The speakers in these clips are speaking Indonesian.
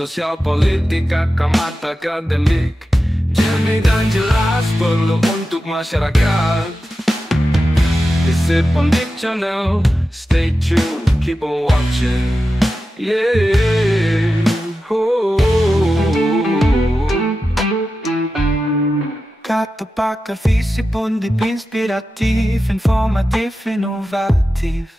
sosial, politika, mata akademik, jernih dan jelas perlu untuk masyarakat. Visip Undip Channel, stay tuned, keep on watching. Yeah. Kata pakar Visip Undip, inspiratif, informatif, inovatif.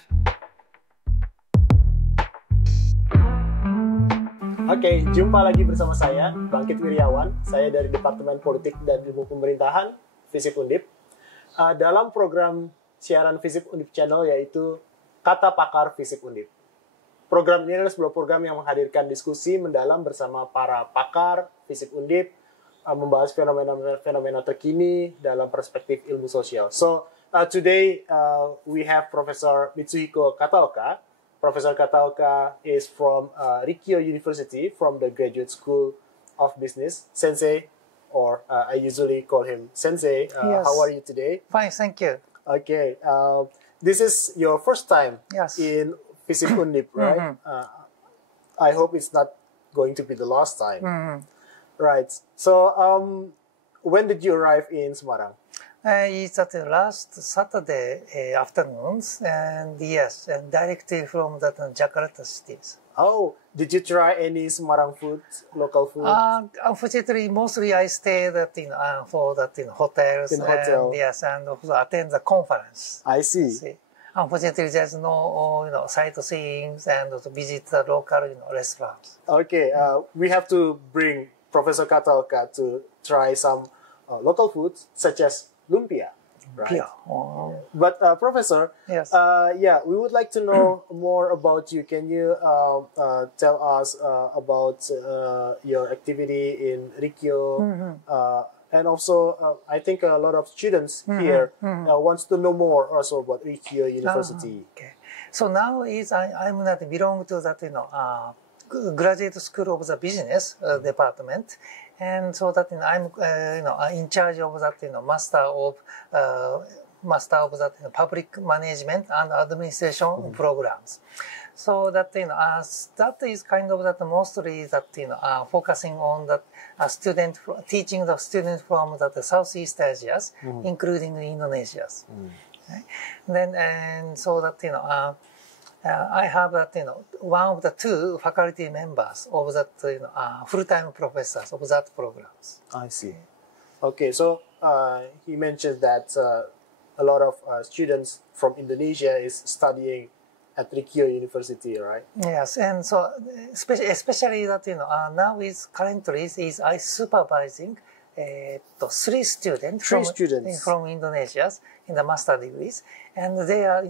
Oke, jumpa lagi bersama saya, Bangkit Wiryawan. Saya dari Departemen Politik dan Ilmu Pemerintahan, Visip Undip. Dalam program siaran Visip Undip Channel, yaitu Kata Pakar Visip Undip. Program ini adalah sebuah program yang menghadirkan diskusi mendalam bersama para pakar Visip Undip, membahas fenomena terkini dalam perspektif ilmu sosial. So, today we have Professor Mitsuhiko Kataoka. Professor Kataoka is from Rikyo University, from the Graduate School of Business. Sensei, or I usually call him Sensei. Yes. How are you today? Fine, thank you. Okay. This is your first time Yes. in Visip Undip, right? I hope it's not going to be the last time. Right. So, when did you arrive in Semarang? It's at the last Saturday afternoons, and yes, and directly from that Jakarta cities. Oh, did you try any Semarang food, local food? Unfortunately, mostly I stayed at for that in hotels. In hotel. And, yes, and also attend the conference. I see. Unfortunately, there's no sightseeing and also visit the local restaurants. Okay, we have to bring Professor Kataoka to try some local foods such as lumpia, right? Yeah. Oh. But Professor, Yes. yeah, we would like to know more about you. Can you tell us about your activity in Rikyo? And also, I think a lot of students here wants to know more also about Rikyo University. Okay. So now I'm not belong to that graduate school of the business department, and so that I'm in charge of that master of that public management and administration programs. So that that is kind of that mostly that focusing on that student teaching the students from the Southeast Asias, including Indonesia. Okay? Then and so that I have that one of the two faculty members of that full-time professors of that programs. I see. Okay, so he mentioned that a lot of students from Indonesia is studying at Rikyo University, right? Yes, and so especially that now currently I supervising three students from Indonesia in the master degrees, and they are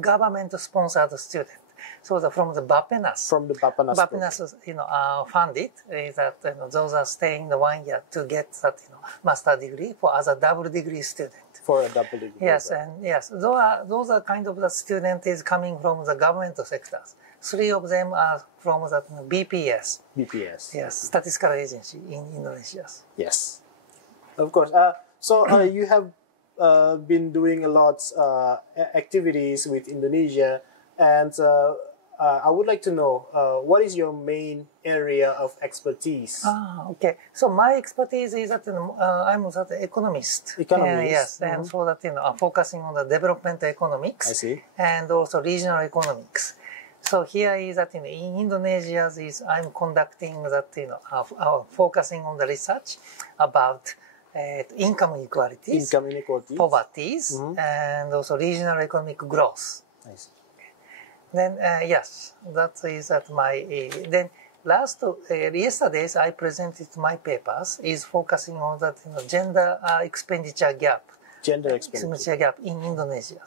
government-sponsored students. So from the Bapenas. From the Bapenas. Bapenas, funded that those are staying the 1 year to get that master degree for as a double degree student. For a double degree. Yes, and yes, those are kind of the student is coming from the government sectors. Three of them are from the BPS. BPS. Yes, statistical agency in Indonesia. Yes, of course. So you have been doing a lot activities with Indonesia, and I would like to know what is your main area of expertise? Okay. So my expertise is that I'm an economist. Economist. Yes, and so that focusing on the development economics. I see. And also regional economics. So here is that in Indonesia I'm conducting that focusing on the research about income inequalities, poverties, and also regional economic growth. I see. Then yes, that is at my then yesterdays I presented my papers is focusing on that gender expenditure gap. Gender expenditure gap in Indonesia.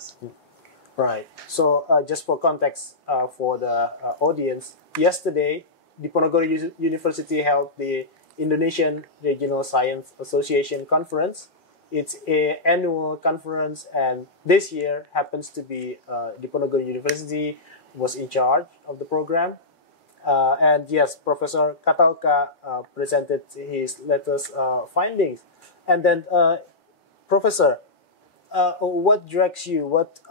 Right. So just for context for the audience, yesterday Diponegoro University held the Indonesian Regional Science Association Conference. It's an annual conference, and this year happens to be Diponegoro University was in charge of the program. And yes, Professor Kataoka presented his latest findings. And then, Professor, what drags you? What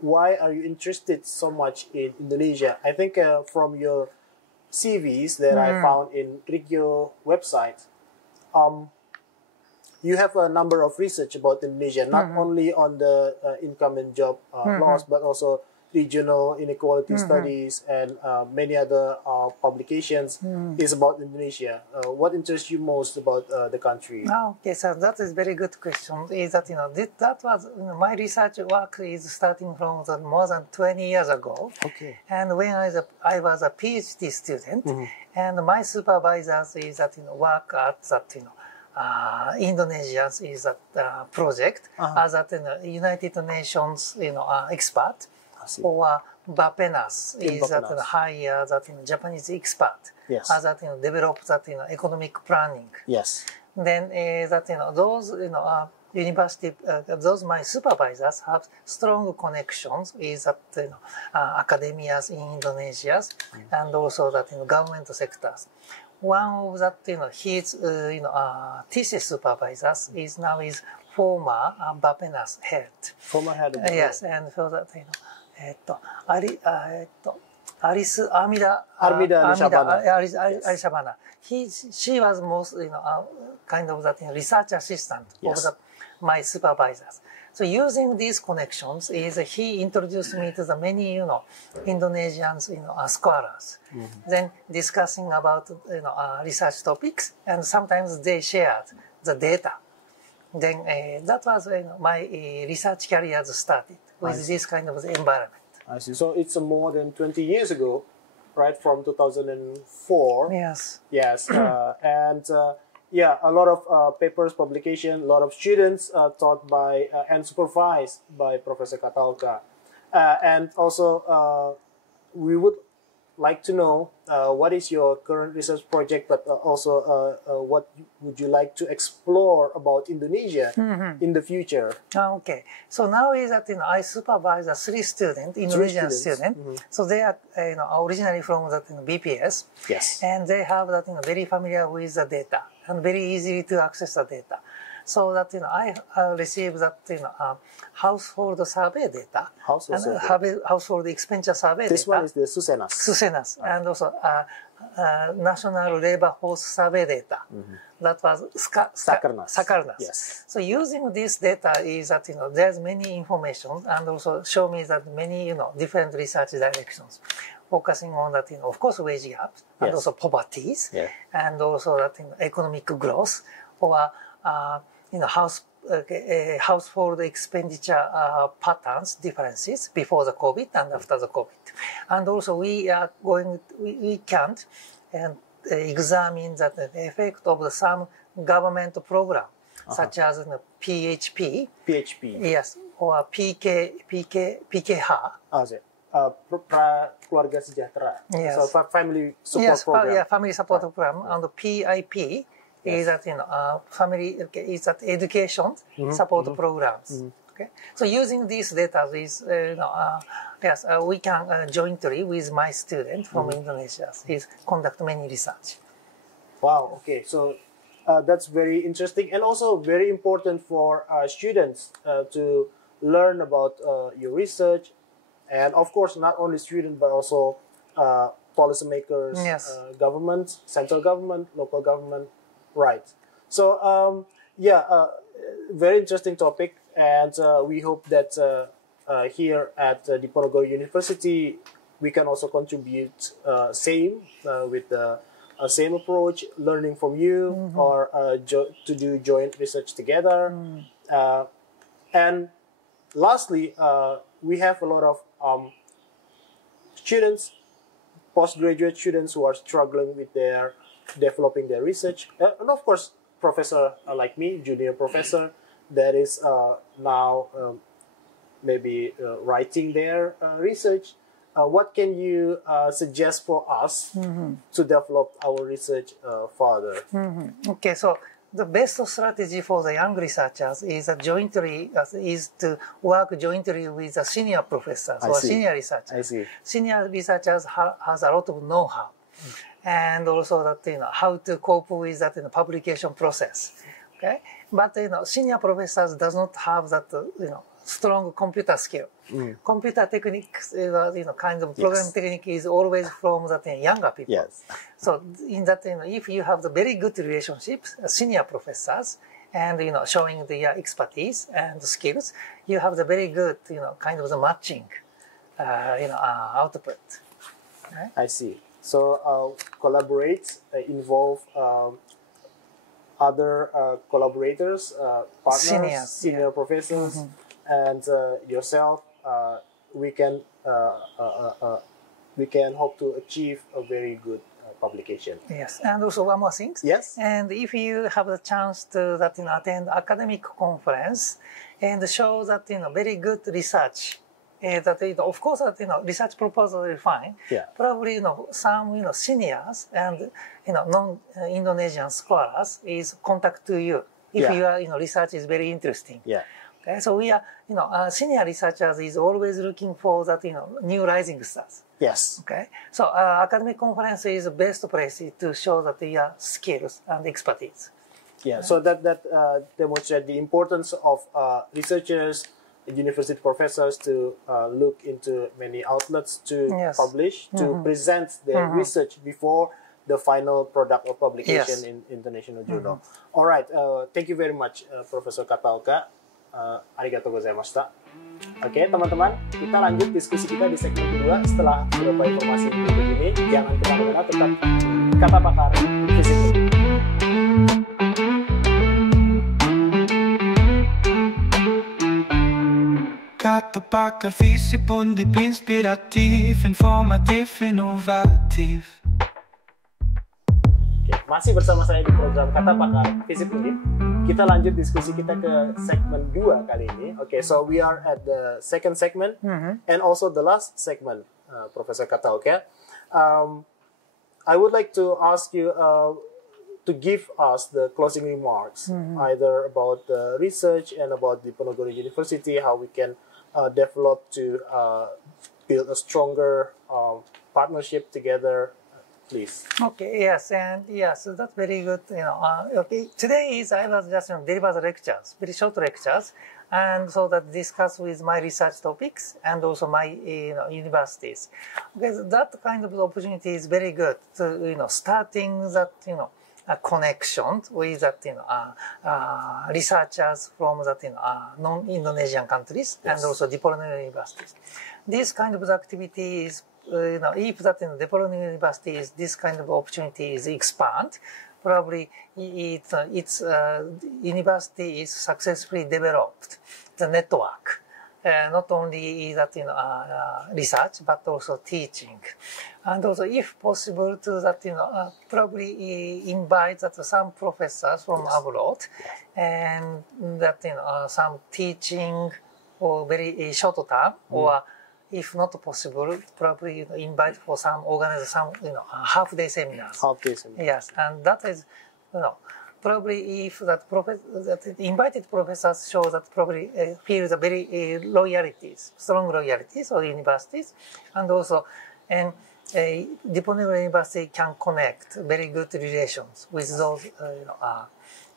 why are you interested so much in Indonesia? I think from your CVs that I found in Regio website, you have a number of research about Indonesia, not only on the income and job loss, but also regional inequality studies and many other publications is about Indonesia. What interests you most about the country? Okay, so that is very good question. Is that that was my research work is starting from more than 20 years ago. Okay. And when I was a PhD student, and my supervisors is that work at that Indonesians is that project as that United Nations expert. Or BAPENAS is that hire that Japanese expert as that develop that economic planning. Yes. Then that those university those my supervisors have strong connections with that academias in Indonesia and also that government sectors. One of that his thesis supervisors is now is former BAPENAS head. Former head of the yes, and so that Armida Alishabana. She was most kind of that research assistant of my supervisors. So using these connections, he introduced me to the many Indonesian scholars. Then discussing about research topics, and sometimes they shared the data. Then that was my research career started with this kind of environment. I see. So it's more than 20 years ago, right? From 2004. Yes. Yes. And yeah, a lot of papers, publication, a lot of students taught by and supervised by Professor Catalca. And also, we would like to know what is your current research project, but also what would you like to explore about Indonesia in the future? Okay, so now is that I supervise 3 students, Indonesian students. So they are originally from that BPS. Yes. And they have that very familiar with the data and very easy to access the data. So that I received that household survey data, household expenditure survey this data. One is the SUSENAS, and also national labor force survey data. That was Sakarnas. Yes. So using this data is that there's many information and also show me that many different research directions, focusing on that of course wage gaps and also poverties and also that economic growth or household expenditure patterns differences before the COVID and after the COVID. And also we can't examine that the effect of some government program such as PHP. Yes, or PKH. Keluarga Sejahtera. Yes. So family support program. Yeah, family support program. And the PIP is that family is that education support programs. Okay, so using these data is we can jointly with my student from Indonesia conduct many research. Wow. Okay, so that's very interesting and also very important for students to learn about your research, and of course not only students but also policymakers, government, central government, local government. Right. So, very interesting topic, and we hope that here at Diponegoro University, we can also contribute same with the same approach, learning from you, or to do joint research together. And lastly, we have a lot of students, postgraduate students who are struggling with developing their research, and of course professor like me, junior professor, that is now maybe writing their research. What can you suggest for us to develop our research further? Okay, so the best strategy for the young researchers is to work jointly with the senior professors or senior researchers. I see. Senior researchers has a lot of know-how. And also that how to cope with that publication process, okay. But senior professors does not have that strong computer skill. Computer techniques, kind of program technique is always from the younger people. Yes. So in that, if you have the very good relationships, senior professors, and showing the expertise and skills, you have the very good, kind of the matching, output. Right? I see. So collaborate involve other collaborators, partners, senior professors, and yourself. We can hope to achieve a very good publication. Yes, and also one more thing. Yes. And if you have the chance to attend academic conference and show that very good research, that of course research proposal is fine. Yeah. Probably some seniors and non-Indonesian scholars is contact to you if your research is very interesting. Yeah. Okay, so we are senior researchers is always looking for that new rising stars. Yes. Okay, so academic conference is the best place to show that your skills and expertise. Yeah. So that demonstrates the importance of researchers, university professors to look into many outlets to publish, to present their research before the final product of publication in international journal. All right. Thank you very much, Professor Kataoka. Arigatou gozaimashita. Oke, teman-teman, kita lanjut diskusi kita di segmen kedua setelah beberapa informasi berikut ini. Jangan kemana-mana, tetap Kata Pakar Fisip. Kata Pakar Fisip Undip, inspiratif, informatif, inovatif. Oke, masih bersama saya di program Kata Pakar Fisip Undip. Kita lanjut diskusi kita ke segmen 2 kali ini. Okay, so we are at the second segment and also the last segment, Professor Kataoka. I would like to ask you to give us the closing remarks, either about the research and about Diponegoro University, how we can develop to build a stronger partnership together. Please. Okay, yes, and yes, so that's very good. Okay, today I was just deliver the lectures, very short lectures, and so that discuss with my research topics and also my universities. Okay, so that kind of opportunity is very good to starting that a connection with that researchers from that non-Indonesian countries and also Diponegoro universities. This kind of activity is. If that Diponegoro University is this kind of opportunity is expand, probably its university is successfully developed the network, not only that research but also teaching, and also if possible to that probably invite that some professors from abroad, and that some teaching or very short term or. If not possible, probably invite for organize some half-day seminars. Half-day seminars. Yes, and that is, probably if that invited professors show that probably feel the very strong loyalties of universities, and also Diponegoro University can connect very good relations with those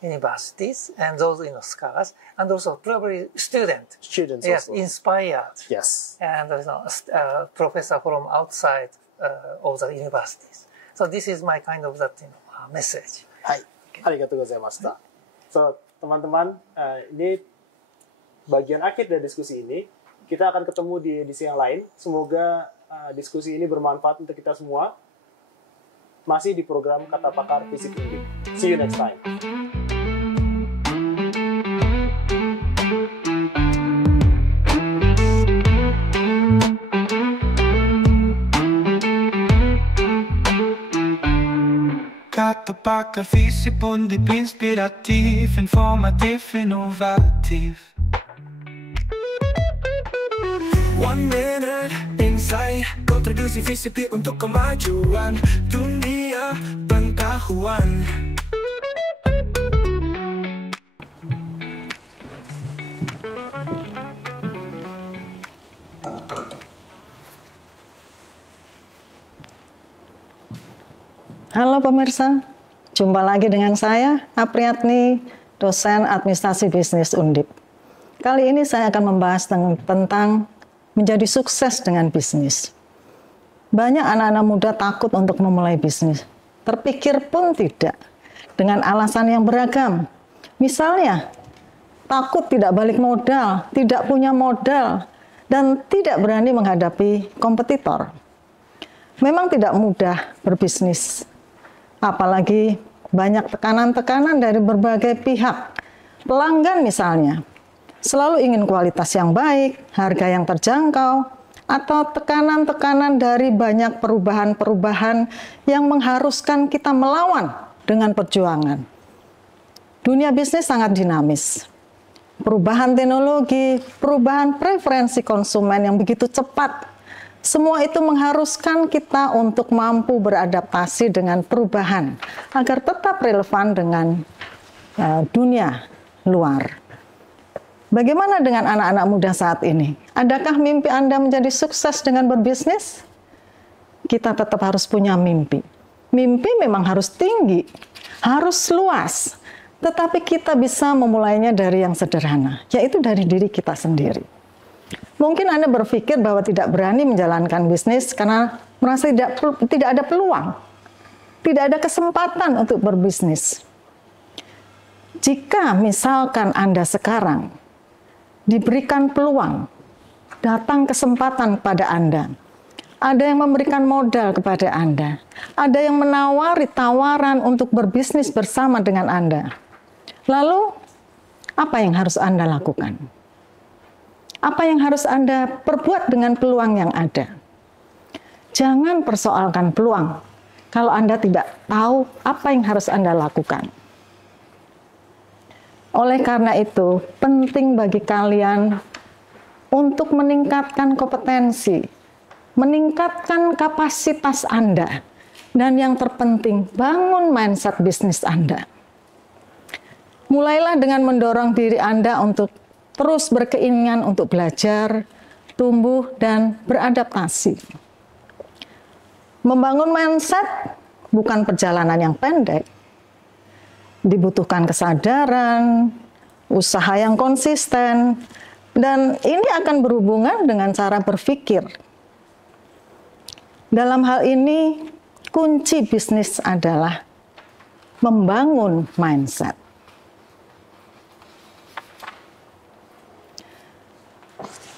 universities and those scholars, and also probably students yes, also. Inspired. Yes. And professor from outside of the universities. So this is my kind of that message. Hai, arigatou gozaimashita. So teman-teman, ini bagian akhir dari diskusi ini. Kita akan ketemu di edisi yang lain. Semoga diskusi ini bermanfaat untuk kita semua. Masih di program Kata Pakar Fisip Undip. See you next time. Kata Pakar Fisip Undip, inspiratif, informatif, inovatif. 1 minute insight, kontribusi Fisip untuk kemajuan dunia pengetahuan. Halo pemirsa, jumpa lagi dengan saya, Apriyatni, dosen Administrasi Bisnis Undip. Kali ini saya akan membahas tentang menjadi sukses dengan bisnis. Banyak anak-anak muda takut untuk memulai bisnis. Terpikir pun tidak, dengan alasan yang beragam. Misalnya, takut tidak balik modal, tidak punya modal, dan tidak berani menghadapi kompetitor. Memang tidak mudah berbisnis, apalagi banyak tekanan-tekanan dari berbagai pihak. Pelanggan misalnya, selalu ingin kualitas yang baik, harga yang terjangkau, atau tekanan-tekanan dari banyak perubahan-perubahan yang mengharuskan kita melawan dengan perjuangan. Dunia bisnis sangat dinamis. Perubahan teknologi, perubahan preferensi konsumen yang begitu cepat, semua itu mengharuskan kita untuk mampu beradaptasi dengan perubahan agar tetap relevan dengan dunia luar. Bagaimana dengan anak-anak muda saat ini? Adakah mimpi Anda menjadi sukses dengan berbisnis? Kita tetap harus punya mimpi. Mimpi memang harus tinggi, harus luas. Tetapi kita bisa memulainya dari yang sederhana, yaitu dari diri kita sendiri. Mungkin Anda berpikir bahwa tidak berani menjalankan bisnis karena merasa tidak ada peluang, tidak ada kesempatan untuk berbisnis. Jika misalkan Anda sekarang diberikan peluang, datang kesempatan kepada Anda, ada yang memberikan modal kepada Anda, ada yang menawari tawaran untuk berbisnis bersama dengan Anda. Lalu, apa yang harus Anda lakukan? Apa yang harus Anda perbuat dengan peluang yang ada? Jangan persoalkan peluang kalau Anda tidak tahu apa yang harus Anda lakukan. Oleh karena itu, penting bagi kalian untuk meningkatkan kompetensi, meningkatkan kapasitas Anda, dan yang terpenting, bangun mindset bisnis Anda. Mulailah dengan mendorong diri Anda untuk terus berkeinginan untuk belajar, tumbuh, dan beradaptasi. Membangun mindset bukan perjalanan yang pendek. Dibutuhkan kesadaran, usaha yang konsisten, dan ini akan berhubungan dengan cara berpikir. Dalam hal ini, kunci bisnis adalah membangun mindset.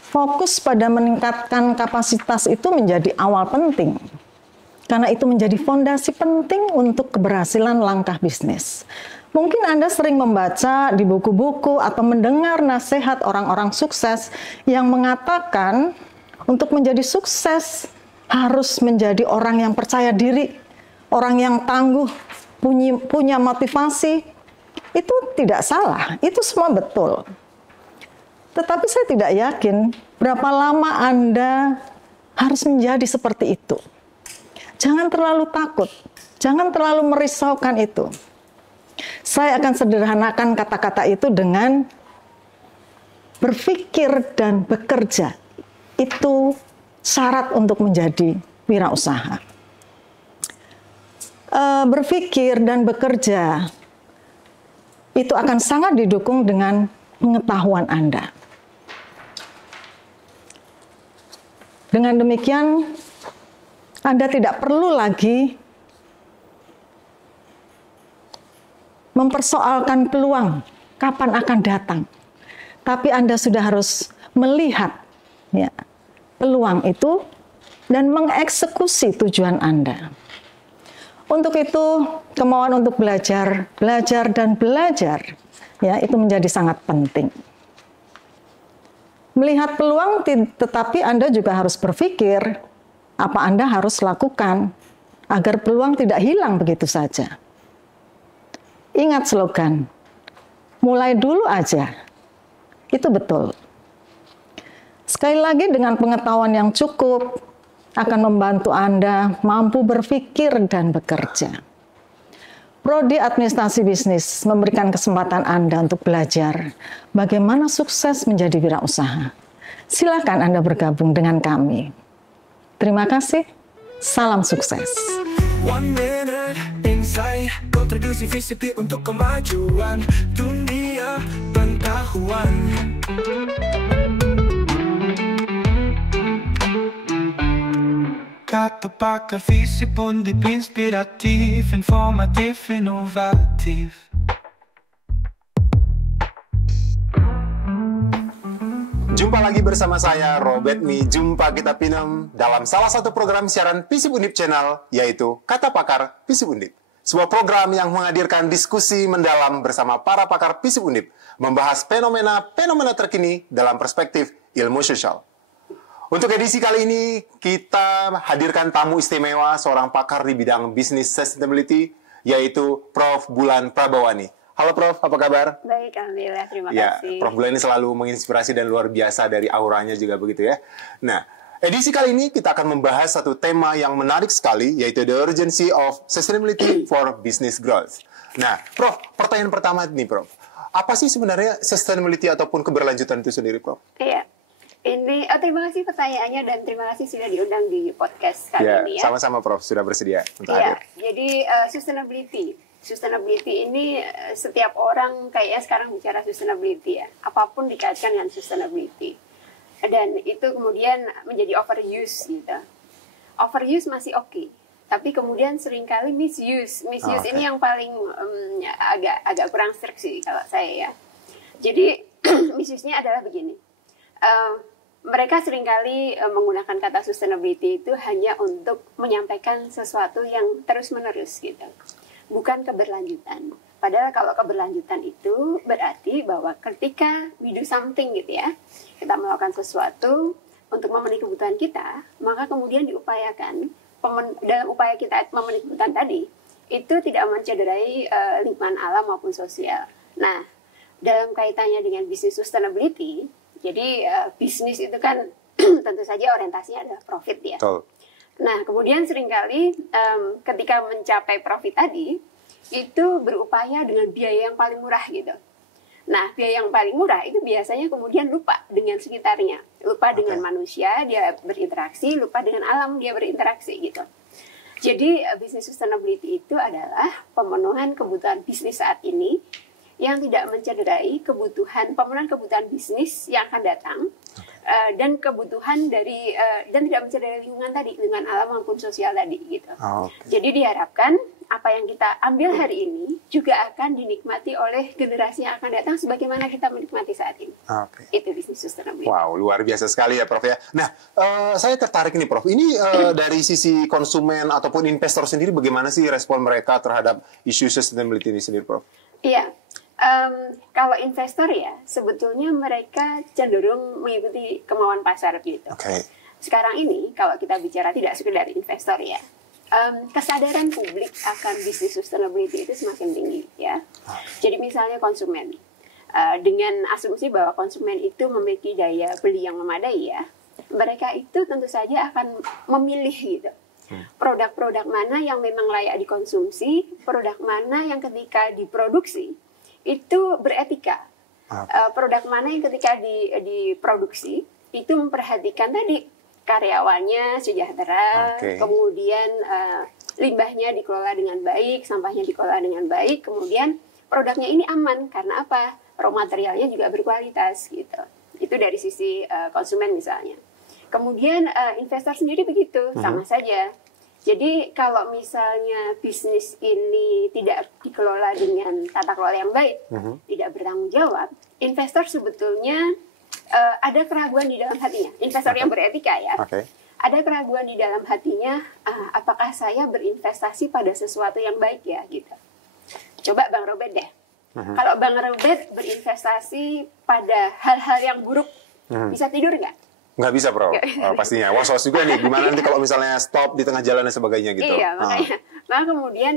Fokus pada meningkatkan kapasitas itu menjadi awal penting, karena itu menjadi fondasi penting untuk keberhasilan langkah bisnis. Mungkin Anda sering membaca di buku-buku atau mendengar nasihat orang-orang sukses yang mengatakan untuk menjadi sukses harus menjadi orang yang percaya diri, orang yang tangguh, punya motivasi. Itu tidak salah, itu semua betul. Tetapi saya tidak yakin berapa lama Anda harus menjadi seperti itu. Jangan terlalu takut, jangan terlalu merisaukan itu. Saya akan sederhanakan kata-kata itu dengan berpikir dan bekerja. Itu syarat untuk menjadi wirausaha. Berpikir dan bekerja itu akan sangat didukung dengan pengetahuan Anda. Dengan demikian, Anda tidak perlu lagi mempersoalkan peluang kapan akan datang. Tapi Anda sudah harus melihat ya, peluang itu dan mengeksekusi tujuan Anda. Untuk itu, kemauan untuk belajar dan belajar ya, itu menjadi sangat penting. Melihat peluang, tetapi Anda juga harus berpikir apa Anda harus lakukan agar peluang tidak hilang begitu saja. Ingat slogan, mulai dulu aja. Itu betul. Sekali lagi, dengan pengetahuan yang cukup akan membantu Anda mampu berpikir dan bekerja. Prodi Administrasi Bisnis memberikan kesempatan Anda untuk belajar bagaimana sukses menjadi wirausaha. Silakan Anda bergabung dengan kami. Terima kasih. Salam sukses. 1 minute insight, kontribusi visi untuk kemajuan dunia. dunia pengetahuan. Kata pakar Visip Undip, inspiratif, informatif, inovatif. Jumpa lagi bersama saya, Robert Mi. Jumpa kita pinem dalam salah satu program siaran Visip Undip Channel, yaitu Kata Pakar Visip Undip. Sebuah program yang menghadirkan diskusi mendalam bersama para pakar Visip Undip, membahas fenomena-fenomena terkini dalam perspektif ilmu sosial. Untuk edisi kali ini, kita hadirkan tamu istimewa, seorang pakar di bidang bisnis sustainability, yaitu Prof. Bulan Prabawani. Halo Prof, apa kabar? Baik, alhamdulillah, terima Ya, kasih. Prof. Bulan ini selalu menginspirasi dan luar biasa dari auranya juga begitu ya. Nah, edisi kali ini kita akan membahas satu tema yang menarik sekali, yaitu the urgency of sustainability for business growth. Nah, Prof, pertanyaan pertama nih Prof. Apa sih sebenarnya sustainability ataupun keberlanjutan itu sendiri, Prof? Iya. Terima kasih pertanyaannya dan terima kasih sudah diundang di podcast kali ini ya. Sama-sama Prof, sudah bersedia untuk Iya, hadir. jadi sustainability ini setiap orang kayaknya sekarang bicara sustainability ya. Apapun dikaitkan dengan sustainability. Dan itu kemudian menjadi overuse gitu. Overuse masih oke. Tapi kemudian seringkali misuse. Misuse ini yang paling agak kurang strict sih kalau saya ya. Jadi misuse-nya adalah begini. Mereka seringkali menggunakan kata sustainability itu hanya untuk menyampaikan sesuatu yang terus-menerus gitu. Bukan keberlanjutan. Padahal kalau keberlanjutan itu berarti bahwa ketika we do something gitu ya, kita melakukan sesuatu untuk memenuhi kebutuhan kita, maka kemudian diupayakan dalam upaya kita memenuhi kebutuhan tadi, itu tidak mencederai lingkungan alam maupun sosial. Nah, dalam kaitannya dengan bisnis sustainability, jadi bisnis itu kan tentu saja orientasinya adalah profit ya. Betul. Nah, kemudian seringkali ketika mencapai profit tadi, itu berupaya dengan biaya yang paling murah gitu. Nah, biaya yang paling murah itu biasanya kemudian lupa dengan sekitarnya. Lupa dengan manusia, dia berinteraksi, lupa dengan alam, dia berinteraksi gitu. Jadi, bisnis sustainability itu adalah pemenuhan kebutuhan bisnis saat ini yang tidak mencederai pemenuhan kebutuhan bisnis yang akan datang dan kebutuhan dari dan tidak mencederai lingkungan tadi, lingkungan alam maupun sosial tadi gitu. Jadi diharapkan apa yang kita ambil hari ini juga akan dinikmati oleh generasi yang akan datang sebagaimana kita menikmati saat ini. Itu bisnis sustainability. Wow, luar biasa sekali ya Prof ya. Nah, saya tertarik nih Prof. Ini dari sisi konsumen ataupun investor sendiri bagaimana sih respon mereka terhadap isu sustainability ini sendiri Prof? Iya. Kalau investor ya, sebetulnya mereka cenderung mengikuti kemauan pasar gitu. Sekarang ini, kalau kita bicara tidak sekedar investor ya, kesadaran publik akan bisnis sustainability itu semakin tinggi ya. Jadi misalnya konsumen, dengan asumsi bahwa konsumen itu memiliki daya beli yang memadai ya, mereka itu tentu saja akan memilih gitu. Produk-produk mana yang memang layak dikonsumsi, produk mana yang ketika diproduksi itu beretika. Produk mana yang ketika diproduksi itu memperhatikan tadi karyawannya sejahtera, kemudian limbahnya dikelola dengan baik, sampahnya dikelola dengan baik, kemudian produknya ini aman karena apa? Raw materialnya juga berkualitas gitu. Itu dari sisi konsumen misalnya. Kemudian investor sendiri begitu, sama saja. Jadi kalau misalnya bisnis ini tidak dikelola dengan tata kelola yang baik, tidak bertanggung jawab, investor sebetulnya ada keraguan di dalam hatinya. Investor yang beretika ya, ada keraguan di dalam hatinya, apakah saya berinvestasi pada sesuatu yang baik ya gitu. Coba Bang Robert deh, kalau Bang Robert berinvestasi pada hal-hal yang buruk, bisa tidur nggak? Nggak bisa, Bro. Pastinya. Was-was juga nih. Gimana nanti kalau misalnya stop di tengah jalan dan sebagainya gitu. Iya, makanya. Maka kemudian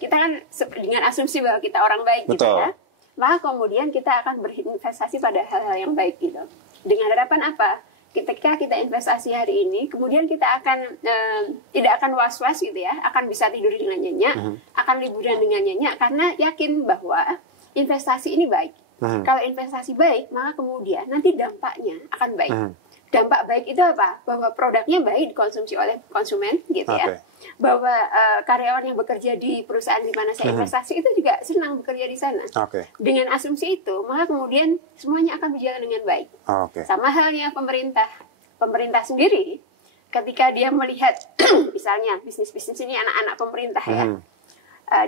kita kan dengan asumsi bahwa kita orang baik gitu ya. Maka kemudian kita akan berinvestasi pada hal-hal yang baik gitu. Dengan harapan apa? Ketika kita investasi hari ini, kemudian kita akan tidak akan was-was gitu ya. Akan bisa tidur dengan nyenyak, akan liburan dengan nyenyak, karena yakin bahwa investasi ini baik. Kalau investasi baik, maka kemudian nanti dampaknya akan baik. dampak baik itu apa? Bahwa produknya baik dikonsumsi oleh konsumen, gitu ya. Bahwa karyawan yang bekerja di perusahaan di mana saya investasi itu juga senang bekerja di sana. Dengan asumsi itu, maka kemudian semuanya akan berjalan dengan baik. Sama halnya pemerintah. Pemerintah sendiri, ketika dia melihat, misalnya bisnis-bisnis ini anak-anak pemerintah ya,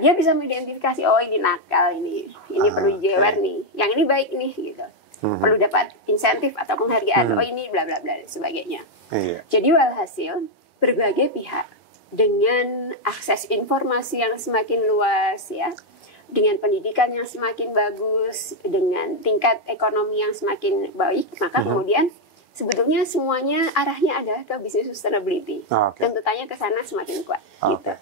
dia bisa mengidentifikasi, oh ini nakal, ini perlu dijewer nih, yang ini baik nih, gitu. Perlu dapat insentif atau penghargaan, oh ini bla bla bla dan sebagainya. Jadi walhasil berbagai pihak dengan akses informasi yang semakin luas ya, dengan pendidikan yang semakin bagus, dengan tingkat ekonomi yang semakin baik, maka kemudian sebetulnya semuanya arahnya adalah ke bisnis sustainability. Tuntutannya ke sana semakin kuat. Gitu.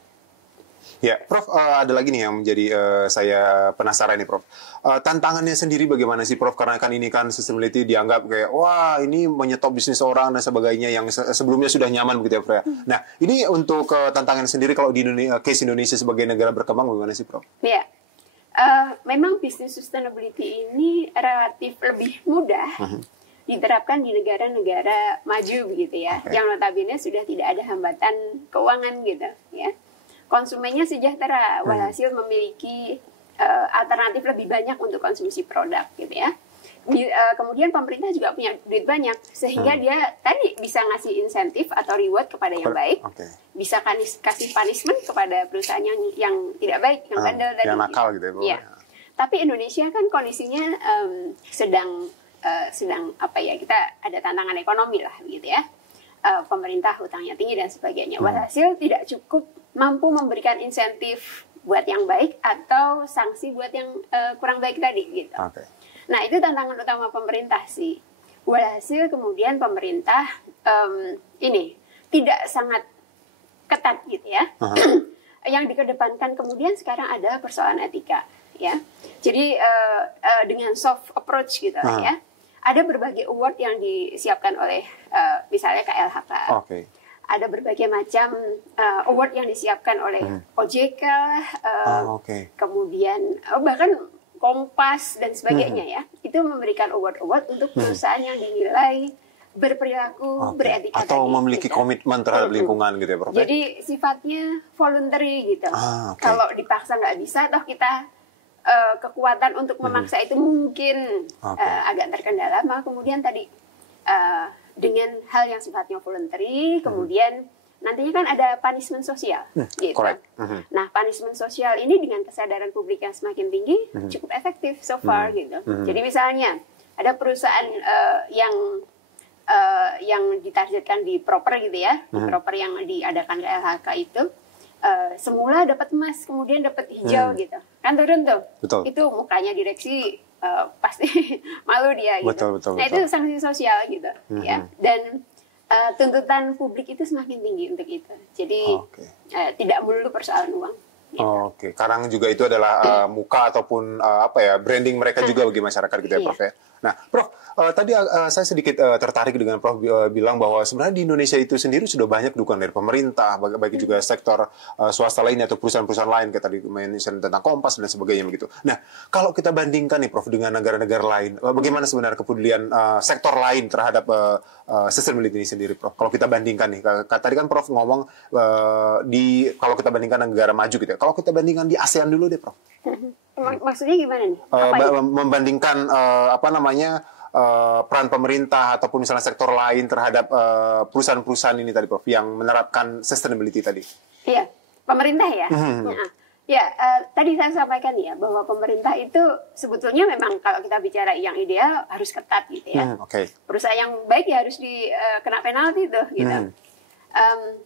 Ya, Prof, ada lagi nih yang menjadi saya penasaran nih, Prof. Tantangannya sendiri bagaimana sih, Prof? Karena kan ini kan sustainability dianggap kayak, wah ini menyetop bisnis orang dan sebagainya yang sebelumnya sudah nyaman begitu ya, Prof. Nah, ini untuk tantangan sendiri kalau di case Indonesia sebagai negara berkembang bagaimana sih, Prof? Ya, memang bisnis sustainability ini relatif lebih mudah diterapkan di negara-negara maju begitu ya, yang notabene sudah tidak ada hambatan keuangan gitu ya. Konsumennya sejahtera, walhasil memiliki alternatif lebih banyak untuk konsumsi produk, gitu ya. Kemudian pemerintah juga punya duit banyak, sehingga dia tadi bisa ngasih insentif atau reward kepada yang baik, bisa kasih punishment kepada perusahaan yang tidak baik, yang bandel tadi. Yang nakal gitu ya. Tapi Indonesia kan kondisinya sedang apa ya, kita ada tantangan ekonomi lah, gitu ya. Pemerintah hutangnya tinggi dan sebagainya. Walhasil tidak cukup mampu memberikan insentif buat yang baik atau sanksi buat yang kurang baik tadi gitu. Nah, itu tantangan utama pemerintah sih. Walhasil kemudian pemerintah ini tidak sangat ketat gitu ya. Yang dikedepankan kemudian sekarang adalah persoalan etika ya. Jadi dengan soft approach gitu ya. Ada berbagai award yang disiapkan oleh misalnya KLHK. Ada berbagai macam award yang disiapkan oleh OJK, kemudian bahkan Kompas dan sebagainya ya. Itu memberikan award-award untuk perusahaan yang dinilai berperilaku beretika atau tadi, memiliki gitu. Komitmen terhadap lingkungan gitu ya, Prof. Jadi sifatnya voluntary gitu. Kalau dipaksa nggak bisa, toh kita kekuatan untuk memaksa itu mungkin agak terkendala, maka kemudian tadi dengan hal yang sifatnya voluntary, kemudian nantinya kan ada punishment sosial, gitu. Nah, punishment sosial ini dengan kesadaran publik yang semakin tinggi cukup efektif so far, gitu. Jadi misalnya ada perusahaan yang ditargetkan di proper gitu ya, di proper yang diadakan KLHK itu. Semula dapat emas, kemudian dapat hijau gitu, kan turun tuh. Itu mukanya direksi pasti malu dia gitu. Nah itu sanksi sosial gitu ya. Dan tuntutan publik itu semakin tinggi untuk itu. Jadi tidak melulu persoalan uang. Gitu. Karena juga itu adalah muka ataupun branding mereka juga bagi masyarakat gitu ya, Prof ya. Nah, Prof, tadi saya sedikit tertarik dengan Prof bilang bahwa sebenarnya di Indonesia itu sendiri sudah banyak dukungan dari pemerintah, baik juga sektor swasta lainnya atau perusahaan-perusahaan lain, kayak tadi mention tentang Kompas dan sebagainya begitu. Nah, kalau kita bandingkan nih, Prof, dengan negara-negara lain, bagaimana sebenarnya kepedulian sektor lain terhadap sustainability ini sendiri, Prof? Kalau kita bandingkan nih, tadi kan Prof ngomong kalau kita bandingkan negara maju gitu ya. Kalau kita bandingkan di ASEAN dulu deh, Prof. Maksudnya gimana nih? Membandingkan peran pemerintah ataupun misalnya sektor lain terhadap perusahaan-perusahaan ini tadi, Prof, yang menerapkan sustainability tadi. Iya, pemerintah ya. Tadi saya sampaikan ya bahwa pemerintah itu sebetulnya memang kalau kita bicara yang ideal harus ketat gitu ya. Perusahaan yang baik ya harus kena penalti tuh gitu.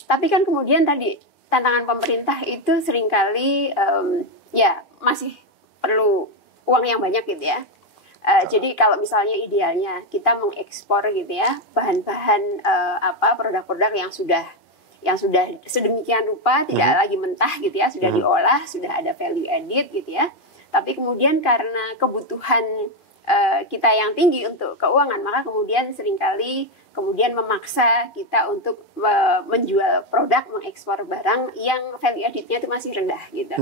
Tapi kan kemudian tadi tantangan pemerintah itu seringkali masih perlu uang yang banyak gitu ya. Jadi kalau misalnya idealnya kita mengekspor gitu ya bahan-bahan produk-produk yang sudah sedemikian rupa, tidak lagi mentah gitu ya, sudah diolah, sudah ada value added gitu ya. Tapi kemudian karena kebutuhan kita yang tinggi untuk keuangan, maka kemudian seringkali memaksa kita untuk menjual produk, mengekspor barang yang value added-nya itu masih rendah gitu.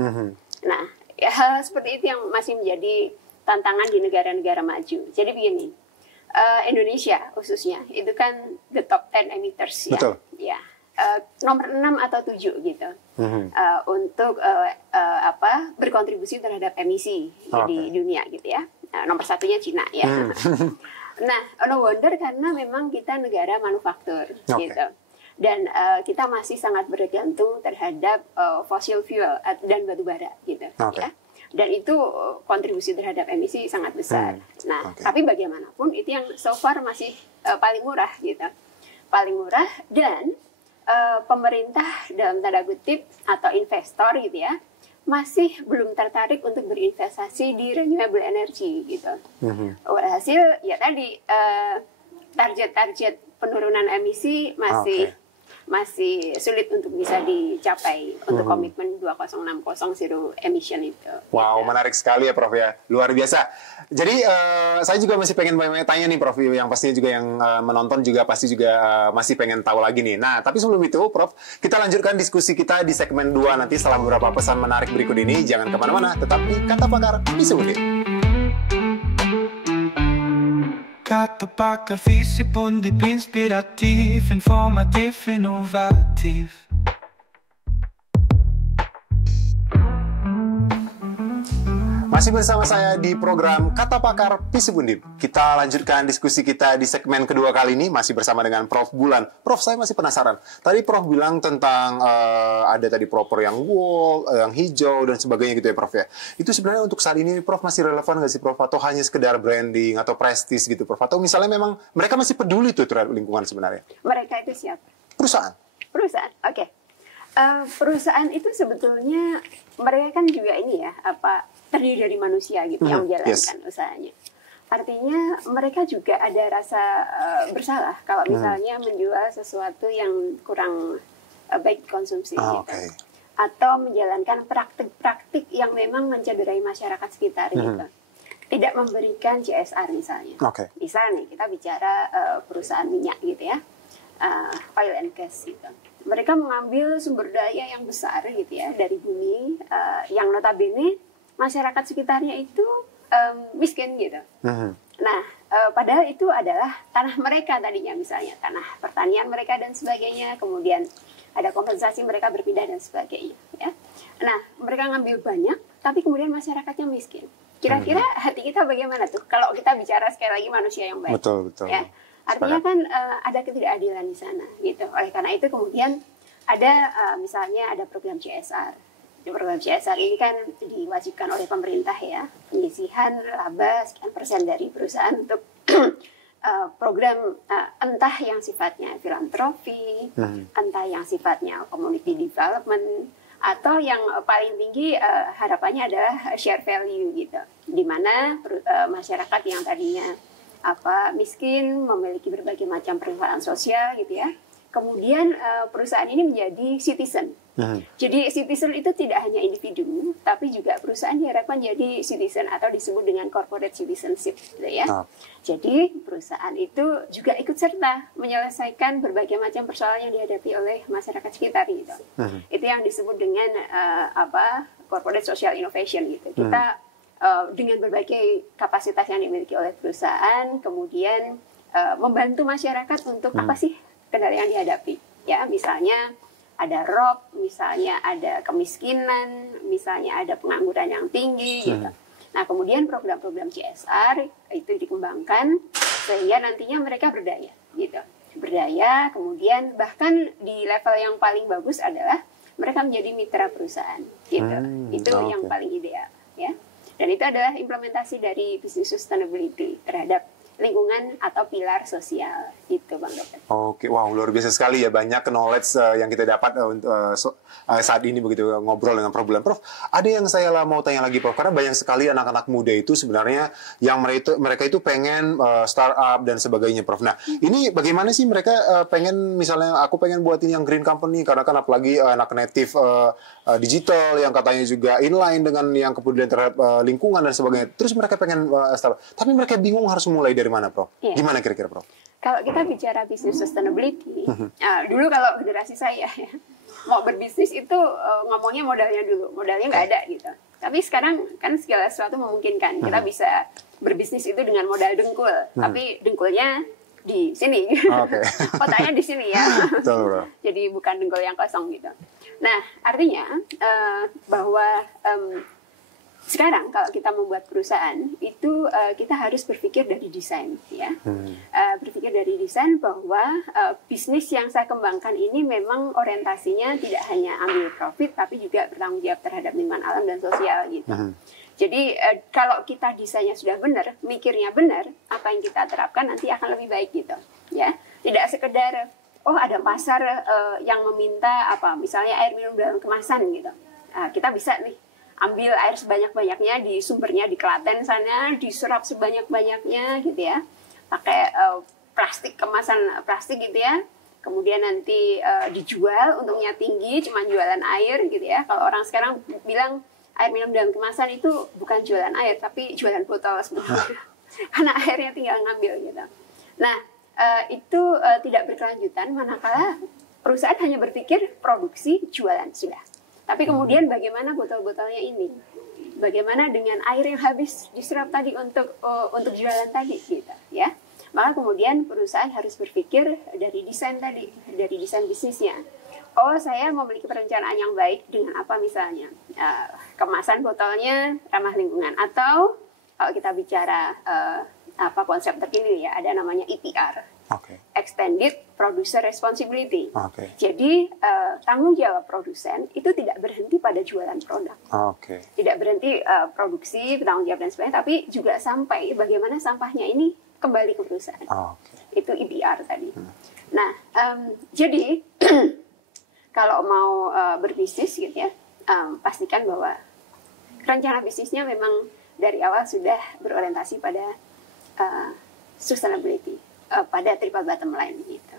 Nah, hal seperti itu yang masih menjadi tantangan di negara-negara maju. Jadi begini, Indonesia khususnya itu kan the top 10 emitters ya. Betul. Ya. Nomor 6 atau 7 gitu. Untuk berkontribusi terhadap emisi di dunia gitu ya. Nomor satunya Cina ya. Nah, no wonder karena memang kita negara manufaktur gitu. Dan kita masih sangat bergantung terhadap fossil fuel dan batu bara gitu ya. Dan itu kontribusi terhadap emisi sangat besar. Tapi bagaimanapun itu yang so far masih paling murah gitu. Paling murah dan pemerintah dalam tanda kutip atau investor gitu ya masih belum tertarik untuk berinvestasi di renewable energy gitu. Hasil ya tadi target-target penurunan emisi masih sulit untuk bisa dicapai untuk komitmen 2060 zero emission itu. Wow, menarik sekali ya Prof ya, luar biasa. Jadi saya juga masih pengen banyak tanya nih Prof, yang pastinya juga yang menonton juga pasti juga masih pengen tahu lagi nih. Nah, tapi sebelum itu Prof, kita lanjutkan diskusi kita di segmen 2 nanti setelah beberapa pesan menarik berikut ini. Jangan kemana-mana, tetap di Kata Pakar Fisip Undip. Kata Pakar Fisip Undip, inspiratif, informatif, inovatif. Masih bersama saya di program Kata Pakar Fisip Undip. Kita lanjutkan diskusi kita di segmen kedua kali ini, masih bersama dengan Prof Bulan. Prof, saya masih penasaran. Tadi Prof bilang tentang ada tadi proper yang gold, yang hijau, dan sebagainya gitu ya Prof ya. Itu sebenarnya untuk saat ini Prof masih relevan nggak sih Prof? Atau hanya sekedar branding atau prestis gitu Prof? Atau misalnya memang mereka masih peduli tuh terhadap lingkungan sebenarnya? Mereka itu siapa? Perusahaan. Perusahaan, oke. Perusahaan itu sebetulnya mereka kan juga ini ya, terdiri dari manusia gitu yang menjalankan usahanya. Artinya mereka juga ada rasa bersalah kalau misalnya menjual sesuatu yang kurang baik konsumsi gitu. Atau menjalankan praktik-praktik yang memang mencederai masyarakat sekitar gitu. Tidak memberikan CSR misalnya. Misalnya nih, kita bicara perusahaan minyak gitu ya. Oil and gas gitu. Mereka mengambil sumber daya yang besar gitu ya dari bumi yang notabene masyarakat sekitarnya itu miskin gitu. Nah, padahal itu adalah tanah mereka tadinya misalnya, tanah pertanian mereka dan sebagainya. Kemudian ada kompensasi mereka berpindah dan sebagainya. Ya. Nah, mereka ngambil banyak, tapi kemudian masyarakatnya miskin. Kira-kira hati kita bagaimana tuh? Kalau kita bicara sekali lagi manusia yang baik. Betul. Ya. Artinya kan ada ketidakadilan di sana gitu. Oleh karena itu kemudian ada misalnya ada program CSR. Program CSR ini kan diwajibkan oleh pemerintah ya, penyisihan laba sekian persen dari perusahaan untuk program entah yang sifatnya filantropi, entah yang sifatnya community development, atau yang paling tinggi harapannya adalah share value gitu, di mana masyarakat yang tadinya miskin, memiliki berbagai macam persoalan sosial gitu ya. Kemudian perusahaan ini menjadi citizen. Jadi citizen itu tidak hanya individu, tapi juga perusahaan diharapkan jadi citizen atau disebut dengan corporate citizenship gitu ya. Jadi perusahaan itu juga ikut serta menyelesaikan berbagai macam persoalan yang dihadapi oleh masyarakat sekitar gitu. Itu yang disebut dengan corporate social innovation gitu. Kita dengan berbagai kapasitas yang dimiliki oleh perusahaan, kemudian membantu masyarakat untuk apa sih kendala yang dihadapi. Ya, misalnya ada rob, misalnya ada kemiskinan, misalnya ada pengangguran yang tinggi gitu. Nah, kemudian program-program CSR itu dikembangkan sehingga nantinya mereka berdaya gitu. Berdaya, kemudian bahkan di level yang paling bagus adalah mereka menjadi mitra perusahaan gitu. Itu yang paling ideal ya. Dan itu adalah implementasi dari business sustainability terhadap lingkungan atau pilar sosial itu Bang Robert. Oke, wow, luar biasa sekali ya, banyak knowledge yang kita dapat saat ini begitu ngobrol dengan Prof Bulan. Prof, ada yang saya mau tanya lagi Prof, karena banyak sekali anak-anak muda itu sebenarnya yang mereka itu pengen startup dan sebagainya Prof. Nah, ini bagaimana sih mereka pengen, misalnya aku pengen buat ini yang green company, karena kan apalagi anak native digital yang katanya juga inline dengan yang kepedulian terhadap lingkungan dan sebagainya. Terus mereka pengen startup, tapi mereka bingung harus mulai dari mana Prof? Gimana kira-kira Prof? Kalau kita bicara business sustainability, dulu kalau generasi saya ya, mau berbisnis itu ngomongnya modalnya dulu, modalnya nggak ada gitu. Tapi sekarang kan segala sesuatu memungkinkan. Kita bisa berbisnis itu dengan modal dengkul, tapi dengkulnya di sini, otaknya di sini ya. Jadi bukan dengkul yang kosong gitu. Nah, artinya bahwa sekarang kalau kita membuat perusahaan itu kita harus berpikir dari desain, ya. Berpikir dari desain bahwa bisnis yang saya kembangkan ini memang orientasinya tidak hanya ambil profit, tapi juga bertanggung jawab terhadap lingkungan alam dan sosial gitu. Jadi kalau kita desainnya sudah benar, mikirnya benar, apa yang kita terapkan nanti akan lebih baik gitu, ya. Tidak sekedar oh ada pasar yang meminta apa, misalnya air minum dalam kemasan gitu. Kita bisa nih ambil air sebanyak-banyaknya di sumbernya di Klaten sana, diserap sebanyak-banyaknya gitu ya, pakai plastik, kemasan plastik gitu ya, kemudian nanti dijual, untungnya tinggi, cuma jualan air gitu ya. Kalau orang sekarang bilang air minum dalam kemasan itu bukan jualan air, tapi jualan botol sebenarnya, karena airnya tinggal ngambil gitu. Nah, itu tidak berkelanjutan manakala perusahaan hanya berpikir produksi, jualan, sudah. Tapi kemudian bagaimana botol-botolnya ini? Bagaimana dengan air yang habis diserap tadi untuk jualan tadi gitu, ya? Maka kemudian perusahaan harus berpikir dari desain tadi, dari desain bisnisnya. Oh, saya memiliki perencanaan yang baik dengan apa misalnya? Kemasan botolnya ramah lingkungan, atau kalau kita bicara konsep terkini ya, ada namanya EPR. Extended Producer Responsibility. Jadi tanggung jawab produsen itu tidak berhenti pada jualan produk, tidak berhenti produksi, tanggung jawab dan sebagainya, tapi juga sampai bagaimana sampahnya ini kembali ke perusahaan. Itu EPR tadi. Nah, jadi kalau mau berbisnis gitu ya, pastikan bahwa rencana bisnisnya memang dari awal sudah berorientasi pada sustainability, pada triple bottom line gitu.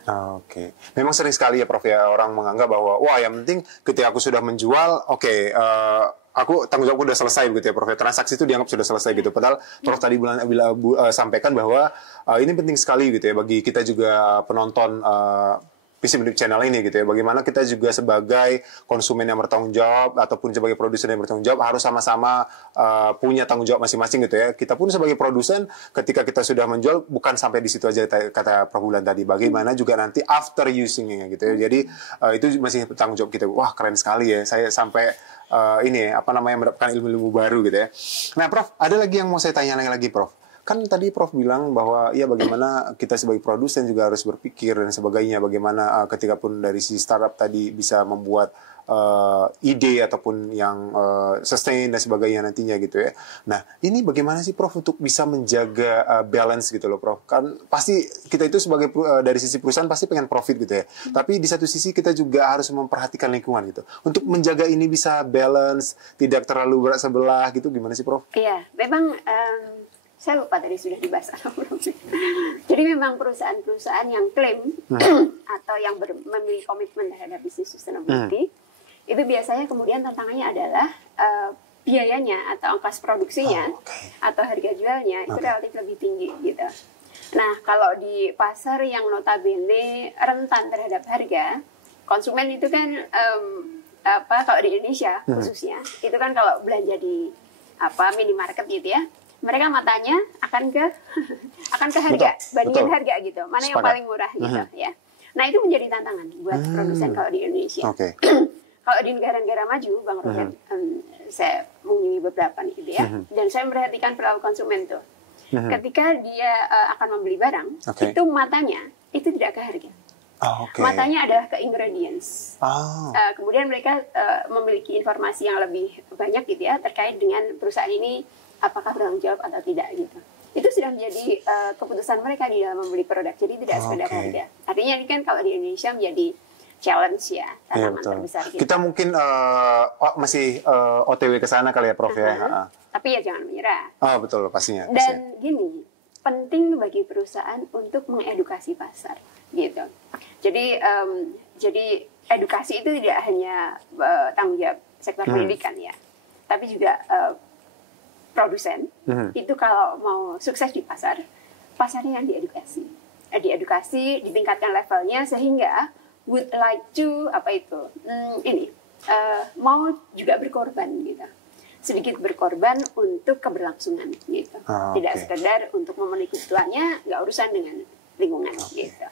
Memang sering sekali ya Prof ya, orang menganggap bahwa wah yang penting ketika aku sudah menjual, aku tanggung jawabku udah selesai begitu ya Prof. Transaksi itu dianggap sudah selesai gitu. Padahal Prof tadi sampaikan bahwa ini penting sekali gitu ya bagi kita juga penonton Visip Undip Channel ini gitu ya. Bagaimana kita juga sebagai konsumen yang bertanggung jawab ataupun sebagai produsen yang bertanggung jawab harus sama-sama punya tanggung jawab masing-masing gitu ya. Kita pun sebagai produsen ketika kita sudah menjual bukan sampai di situ aja kata Prof Wulan tadi. Bagaimana juga nanti after using-nya gitu ya. Jadi itu masih tanggung jawab kita. Wah, keren sekali ya. Saya sampai mendapatkan ilmu-ilmu baru gitu ya. Nah, Prof, ada lagi yang mau saya tanya lagi, Prof. Kan tadi Prof bilang bahwa ya bagaimana kita sebagai produsen juga harus berpikir dan sebagainya, bagaimana ketika pun dari si startup tadi bisa membuat ide ataupun yang sustain dan sebagainya nantinya gitu ya. Nah, ini bagaimana sih Prof untuk bisa menjaga balance gitu loh Prof? Kan pasti kita itu sebagai dari sisi perusahaan pasti pengen profit gitu ya. Tapi di satu sisi kita juga harus memperhatikan lingkungan gitu. Untuk menjaga ini bisa balance, tidak terlalu berat sebelah gitu, gimana sih Prof? Iya, memang saya lupa tadi sudah dibahas atau belum. Jadi memang perusahaan-perusahaan yang klaim atau yang memiliki komitmen terhadap bisnis sustainability, itu biasanya kemudian tantangannya adalah biayanya atau ongkos produksinya atau harga jualnya itu relatif lebih tinggi gitu. Nah, kalau di pasar yang notabene rentan terhadap harga, konsumen itu kan kalau di Indonesia khususnya, itu kan kalau belanja di minimarket gitu ya, mereka matanya akan ke harga, bandingin harga gitu, mana yang paling murah gitu ya. Nah, itu menjadi tantangan buat produsen kalau di Indonesia. Kalau di negara-negara maju, Bang Robert, saya mengunjungi beberapa nih gitu ya, dan saya memperhatikan perilaku konsumen tuh. Ketika dia akan membeli barang, itu matanya itu tidak ke harga. Matanya adalah ke ingredients. Kemudian mereka memiliki informasi yang lebih banyak gitu ya terkait dengan perusahaan ini apakah bertanggung jawab atau tidak gitu. Itu sudah menjadi keputusan mereka di dalam membeli produk. Jadi tidak sekedar harga. Artinya ini kan kalau di Indonesia menjadi challenge ya, tantangan terbesar gitu. Kita mungkin masih OTW ke sana kali ya Prof ya. Tapi ya jangan menyerah. Betul pastinya. Dan gini, penting bagi perusahaan untuk mengedukasi pasar gitu. Jadi edukasi itu tidak hanya tanggung jawab sektor pendidikan ya, tapi juga produsen itu kalau mau sukses di pasar, pasarnya yang diedukasi, ditingkatkan levelnya sehingga would like to mau juga berkorban gitu. sedikit berkorban untuk keberlangsungan gitu. Tidak sekedar untuk memenuhi kebutuhannya, nggak urusan dengan lingkungan gitu.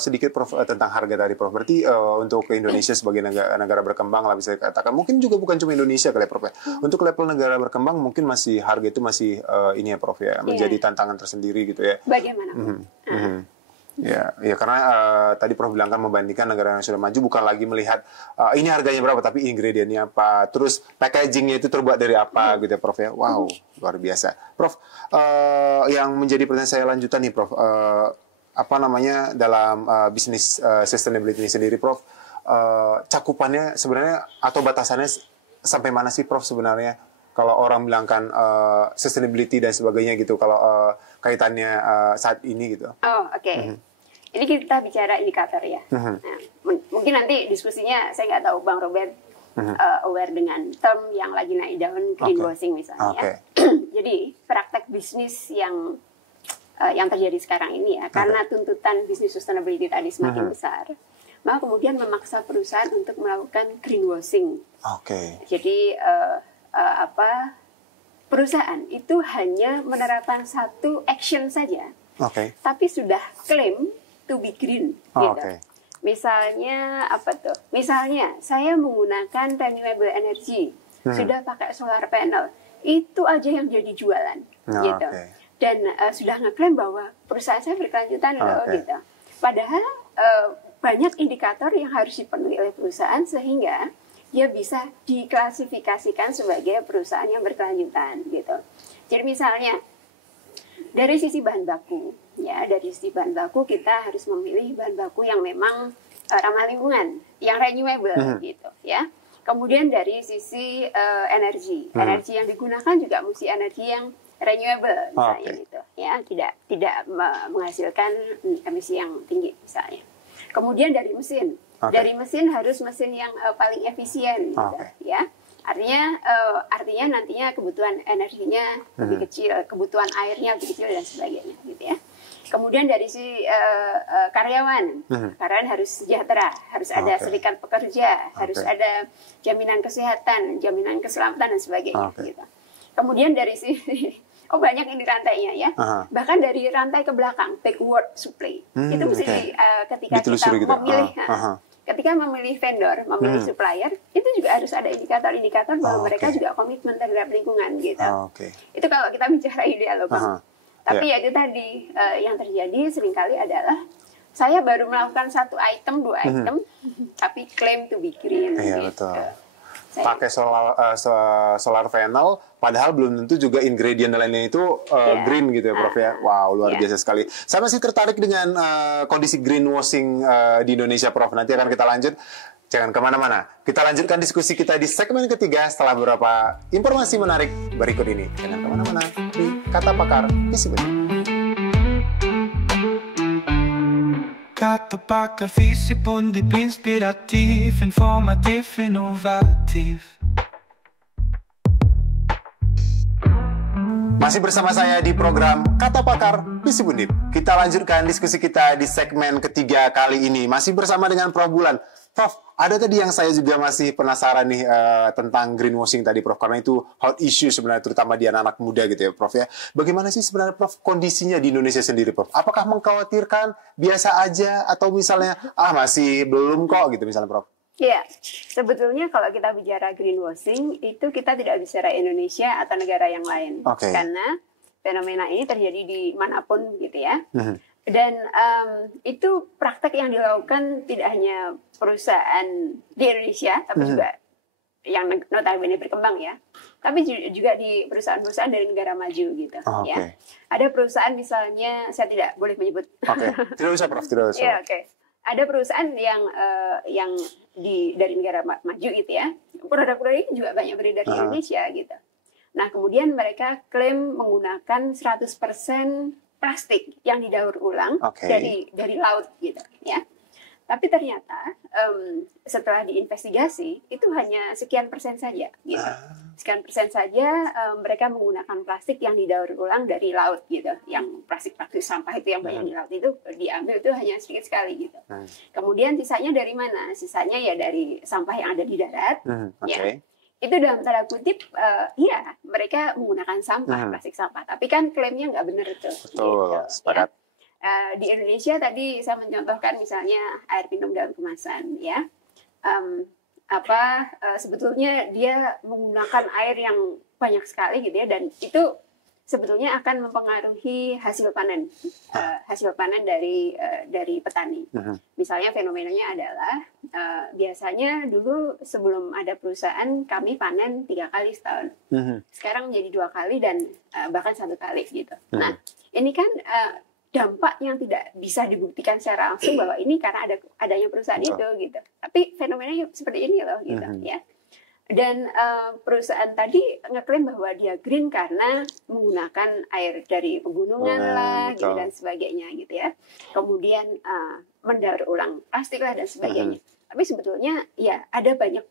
Sedikit Prof tentang harga tadi Prof. Berarti untuk ke Indonesia sebagai negara berkembang lah bisa dikatakan, mungkin juga bukan cuma Indonesia kali ya Prof ya. Untuk level negara berkembang mungkin masih harga itu masih ini ya Prof ya, menjadi tantangan tersendiri gitu ya. Bagaimana? Ya karena tadi Prof bilang kan membandingkan negara yang sudah maju bukan lagi melihat ini harganya berapa, tapi ingredientnya apa, terus packagingnya itu terbuat dari apa gitu ya Prof ya. Wow, luar biasa. Prof, yang menjadi pertanyaan saya lanjutan nih Prof, apa namanya dalam bisnis sustainability ini sendiri Prof, cakupannya sebenarnya atau batasannya sampai mana sih Prof sebenarnya kalau orang bilangkan sustainability dan sebagainya gitu, kalau kaitannya saat ini gitu. Ini kita bicara indikator ya. Nah, mungkin nanti diskusinya saya nggak tahu Bang Robert aware dengan term yang lagi naik daun, greenwashing misalnya. Jadi praktek bisnis yang terjadi sekarang ini ya, karena tuntutan bisnis sustainability tadi semakin besar, maka kemudian memaksa perusahaan untuk melakukan greenwashing. Jadi perusahaan itu hanya menerapkan satu action saja, tapi sudah klaim to be green, gitu. Misalnya apa tuh? Misalnya saya menggunakan renewable energy, sudah pakai solar panel, itu aja yang jadi jualan, gitu. Dan sudah ngeklaim bahwa perusahaan saya berkelanjutan loh, gitu. Padahal banyak indikator yang harus dipenuhi oleh perusahaan sehingga dia bisa diklasifikasikan sebagai perusahaan yang berkelanjutan, gitu. Jadi misalnya dari sisi bahan baku, ya dari sisi bahan baku kita harus memilih bahan baku yang memang ramah lingkungan, yang renewable, gitu, ya. Kemudian dari sisi energi yang digunakan juga mesti energi yang renewable, misalnya, gitu, ya, tidak menghasilkan emisi yang tinggi, misalnya. Kemudian dari mesin, harus mesin yang paling efisien, gitu, ya. Artinya nantinya kebutuhan energinya lebih kecil, kebutuhan airnya lebih kecil dan sebagainya, gitu ya. Kemudian dari si karyawan harus sejahtera, harus ada serikat pekerja, harus ada jaminan kesehatan, jaminan keselamatan dan sebagainya, gitu. Kemudian dari si banyak ini rantainya ya, bahkan dari rantai ke belakang, backward supply, itu mesti ketika kita memilih. Ketika memilih vendor, memilih supplier, itu juga harus ada indikator-indikator bahwa mereka juga komitmen terhadap lingkungan, gitu. Itu kalau kita bicara ideal loh, Bang. Tapi ya itu tadi, yang terjadi seringkali adalah saya baru melakukan 1 item, 2 item, tapi claim to be green. Iya, gitu. Betul. Pakai solar panel, padahal belum tentu juga ingredient lainnya itu green gitu ya Prof ya. Wow, luar biasa sekali. Saya masih tertarik dengan kondisi greenwashing di Indonesia Prof. Nanti akan kita lanjut. Jangan kemana-mana. Kita lanjutkan diskusi kita di segmen ketiga setelah beberapa informasi menarik berikut ini. Jangan kemana-mana. Di Kata Pakar Fisip Undip. Kata Pakar Fisip Undip, inspiratif, informatif, inovatif. Masih bersama saya di program Kata Pakar Fisip Undip. Kita lanjutkan diskusi kita di segmen ketiga kali ini. Masih bersama dengan Prof Bulan. Prof, ada tadi yang saya juga masih penasaran nih tentang greenwashing tadi Prof, karena itu hot issue sebenarnya terutama di anak-anak muda gitu ya Prof ya. Bagaimana sih sebenarnya Prof kondisinya di Indonesia sendiri Prof? Apakah mengkhawatirkan, biasa aja, atau misalnya masih belum kok gitu misalnya Prof? Iya, sebetulnya kalau kita bicara greenwashing itu kita tidak bicara Indonesia atau negara yang lain, karena fenomena ini terjadi di manapun gitu ya. Dan itu praktek yang dilakukan tidak hanya perusahaan di Indonesia, tapi juga yang notabene berkembang ya, tapi juga di perusahaan-perusahaan dari negara maju gitu. Ya. Ada perusahaan misalnya, saya tidak boleh menyebut. Tidak usah Prof, tidak usah. Ya, ada perusahaan yang dari negara maju gitu ya, produk-produk ini juga banyak beredar di Indonesia gitu. Nah kemudian mereka klaim menggunakan 100% plastik yang didaur ulang dari laut gitu ya. Tapi ternyata setelah diinvestigasi itu hanya sekian persen saja gitu. Sekian persen saja mereka menggunakan plastik yang didaur ulang dari laut gitu. Yang plastik sampah itu yang banyak di laut itu diambil itu hanya sedikit sekali gitu. Kemudian sisanya dari mana? Sisanya ya dari sampah yang ada di darat ya. itu dalam tanda kutip, ya mereka menggunakan sampah, plastik sampah. Tapi kan klaimnya nggak benar itu. Betul, gitu, sepakat. Ya. Di Indonesia tadi saya mencontohkan misalnya air minum dalam kemasan, ya. Sebetulnya dia menggunakan air yang banyak sekali gitu ya, dan itu sebetulnya akan mempengaruhi hasil panen dari petani. Misalnya fenomenanya adalah biasanya dulu sebelum ada perusahaan kami panen 3 kali setahun, sekarang menjadi 2 kali dan bahkan 1 kali gitu. Nah ini kan dampak yang tidak bisa dibuktikan secara langsung bahwa ini karena adanya perusahaan itu gitu. Tapi fenomenanya seperti ini loh gitu ya. Dan perusahaan tadi ngeklaim bahwa dia green karena menggunakan air dari pegunungan gitu, dan sebagainya gitu ya. Kemudian mendaur ulang plastik lah dan sebagainya. Tapi sebetulnya ya ada banyak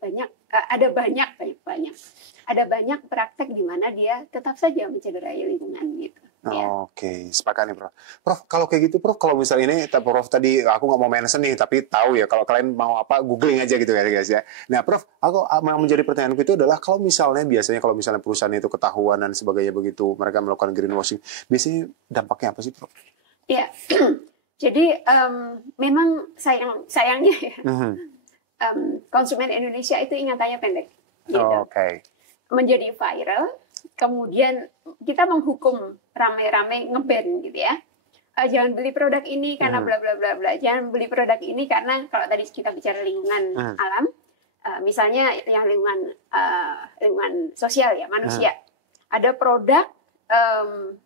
praktek di mana dia tetap saja mencederai lingkungan gitu. Oke, sepakat nih Prof. Prof, kalau kayak gitu Prof, kalau misalnya ini Prof tadi aku nggak mau mention nih, tapi tahu ya kalau kalian mau apa googling aja gitu ya guys ya. Nah Prof, aku yang menjadi pertanyaanku itu adalah kalau misalnya perusahaan itu ketahuan dan sebagainya begitu, mereka melakukan greenwashing, biasanya dampaknya apa sih Prof? Ya, jadi memang sayangnya ya, konsumen Indonesia itu ingatannya pendek. Gitu. Oke. Menjadi viral, kemudian kita menghukum rame-rame nge-ban gitu ya. Jangan beli produk ini karena bla bla bla bla. Jangan beli produk ini karena kalau tadi kita bicara lingkungan alam, misalnya yang lingkungan sosial ya, manusia. Ada produk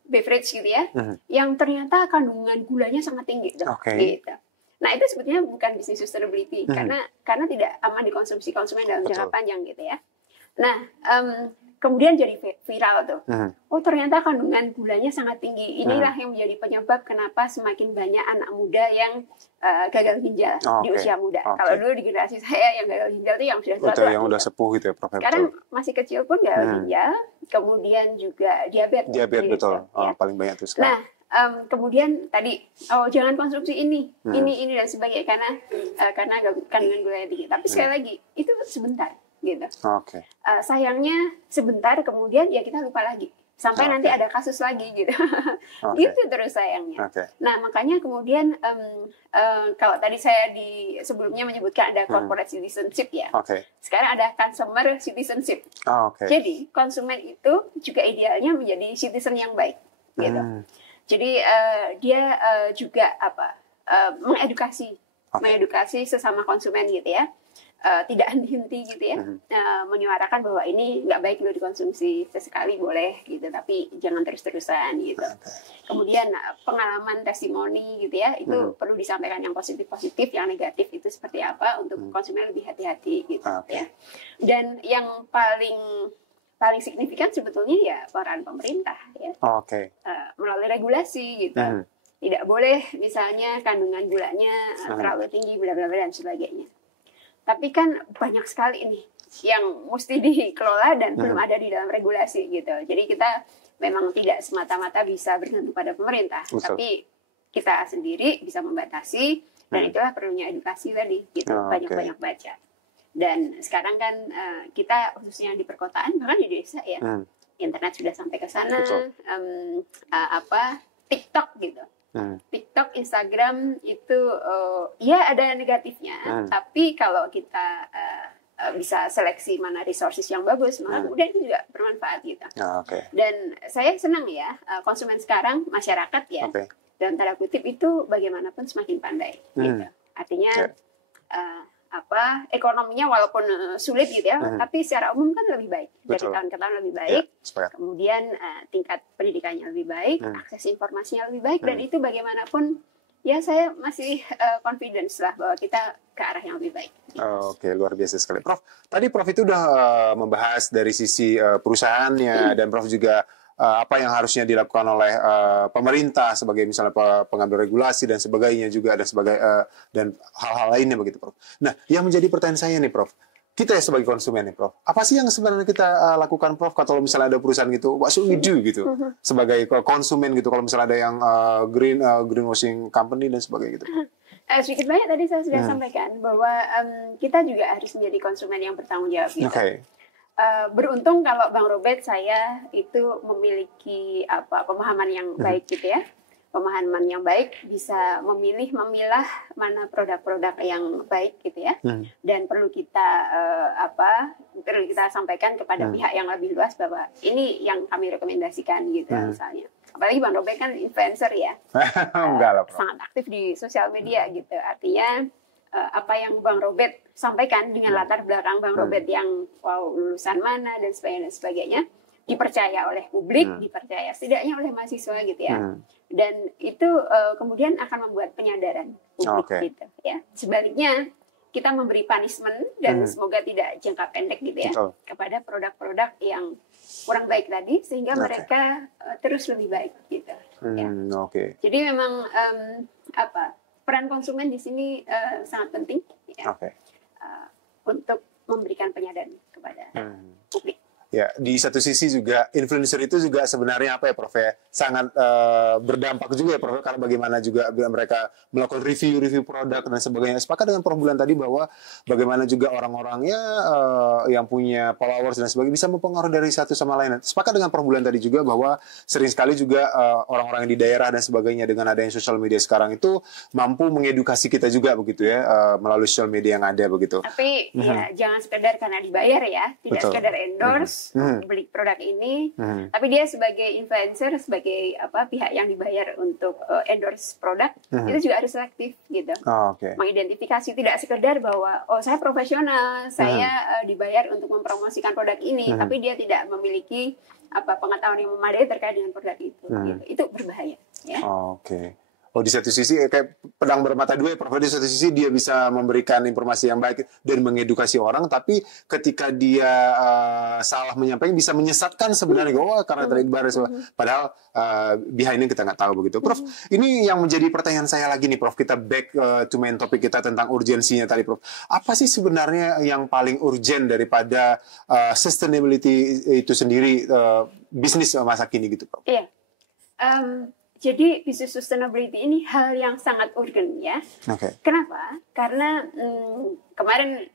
beverage gitu ya, yang ternyata kandungan gulanya sangat tinggi gitu. Gitu. Nah itu sebetulnya bukan bisnis sustainability karena tidak aman dikonsumsi konsumen dalam jangka panjang gitu ya. Nah, kemudian jadi viral tuh. Oh ternyata kandungan gulanya sangat tinggi. Inilah yang menjadi penyebab kenapa semakin banyak anak muda yang gagal ginjal di usia muda. Kalau dulu di generasi saya yang gagal ginjal itu yang sudah tua. Yang udah sepuh gitu ya Prof. Sekarang masih kecil pun gagal ginjal. Kemudian juga diabetes. Diabetes gitu, betul. Ya. Paling banyak tuh sekarang. Nah, kemudian tadi jangan konsumsi ini dan sebagainya karena kandungan gula tinggi. Tapi sekali lagi itu sebentar. Gitu. Sayangnya sebentar, kemudian ya kita lupa lagi sampai nanti ada kasus lagi gitu. Gitu terus sayangnya. Nah makanya kemudian kalau tadi saya sebelumnya menyebutkan ada corporate citizenship ya. Sekarang ada consumer citizenship. Jadi konsumen itu juga idealnya menjadi citizen yang baik. Gitu. Jadi dia juga mengedukasi sesama konsumen gitu ya. Tidak henti-henti gitu ya, menyuarakan bahwa ini nggak baik loh dikonsumsi, sesekali boleh gitu, tapi jangan terus-terusan gitu. Kemudian pengalaman testimoni gitu ya, itu perlu disampaikan yang positif-positif, yang negatif itu seperti apa untuk konsumen lebih hati-hati gitu ya. Dan yang paling signifikan sebetulnya ya peran pemerintah ya, melalui regulasi gitu. Tidak boleh misalnya kandungan gulanya terlalu tinggi, bla bla bla dan sebagainya. Tapi kan banyak sekali nih yang mesti dikelola dan belum ada di dalam regulasi gitu. Jadi kita memang tidak semata-mata bisa bergantung pada pemerintah, tapi kita sendiri bisa membatasi dan itulah perlunya edukasi tadi gitu, banyak-banyak baca. Dan sekarang kan kita khususnya di perkotaan bahkan di desa ya, internet sudah sampai ke sana, TikTok gitu. TikTok, Instagram itu ya ada negatifnya, tapi kalau kita bisa seleksi mana resources yang bagus, maka kemudian itu juga bermanfaat gitu. Dan saya senang ya konsumen sekarang, masyarakat ya, dalam tanda kutip itu bagaimanapun semakin pandai. Gitu. Artinya ekonominya walaupun sulit gitu ya, tapi secara umum kan lebih baik dari tahun ke tahun lebih baik. Kemudian tingkat pendidikannya lebih baik, akses informasinya lebih baik, dan itu bagaimanapun ya saya masih confidence lah bahwa kita ke arah yang lebih baik. Luar biasa sekali, Prof. Tadi Prof itu udah membahas dari sisi perusahaannya dan Prof juga apa yang harusnya dilakukan oleh pemerintah sebagai misalnya pengambil regulasi dan sebagainya juga dan hal-hal lainnya begitu Prof. Nah, yang menjadi pertanyaan saya nih Prof, kita ya sebagai konsumen nih Prof, apa sih yang sebenarnya kita lakukan Prof kalau misalnya ada perusahaan gitu, what should we do gitu sebagai konsumen gitu kalau misalnya ada yang greenwashing company dan sebagainya gitu. Sedikit banyak tadi saya sudah sampaikan bahwa kita juga harus menjadi konsumen yang bertanggung jawab gitu. beruntung kalau Bang Robert saya itu memiliki pemahaman yang baik gitu ya. Pemahaman yang baik bisa memilah mana produk-produk yang baik gitu ya. Dan perlu kita sampaikan kepada pihak yang lebih luas bahwa ini yang kami rekomendasikan gitu misalnya. Apalagi Bang Robert kan influencer ya. Sangat aktif di sosial media gitu. Artinya apa yang Bang Robert sampaikan dengan latar belakang Bang Robert yang lulusan mana dan sebagainya dipercaya oleh publik, dipercaya setidaknya oleh mahasiswa gitu ya. Dan itu kemudian akan membuat penyadaran publik gitu ya. Sebaliknya kita memberi punishment dan semoga tidak jangka pendek gitu ya kepada produk-produk yang kurang baik tadi sehingga mereka terus lebih baik gitu. Ya. Jadi memang peran konsumen di sini sangat penting ya, untuk memberikan penyadaran kepada publik. Ya, di satu sisi juga influencer itu juga sebenarnya apa ya Prof ya, sangat berdampak juga ya Prof, karena bagaimana juga mereka melakukan review produk dan sebagainya. Sepakat dengan Prof Bulan tadi bahwa bagaimana juga orang-orangnya yang punya followers dan sebagainya bisa mempengaruhi dari satu sama lain. Sepakat dengan Prof Bulan tadi juga bahwa sering sekali juga orang-orang di daerah dan sebagainya dengan adanya sosial media sekarang itu mampu mengedukasi kita juga begitu ya, melalui sosial media yang ada begitu. Tapi ya jangan sekedar karena dibayar ya, tidak sekedar endorse beli produk ini, tapi dia sebagai influencer, sebagai pihak yang dibayar untuk endorse produk, itu juga harus selektif gitu. Mengidentifikasi tidak sekedar bahwa saya profesional, saya dibayar untuk mempromosikan produk ini, tapi dia tidak memiliki pengetahuan yang memadai terkait dengan produk itu. Gitu. Itu berbahaya. Ya. Oh, di satu sisi kayak pedang bermata dua ya, Prof. Di satu sisi dia bisa memberikan informasi yang baik dan mengedukasi orang, tapi ketika dia salah menyampaikan bisa menyesatkan sebenarnya. Karena tadi padahal behind-nya kita nggak tahu begitu. Prof, ini yang menjadi pertanyaan saya lagi nih, Prof. Kita back to main topik kita tentang urgensinya tadi, Prof. Apa sih sebenarnya yang paling urgent daripada sustainability itu sendiri, bisnis masa kini gitu, Prof? Iya. Jadi bisnis sustainability ini hal yang sangat urgent ya. Kenapa? Karena kemarin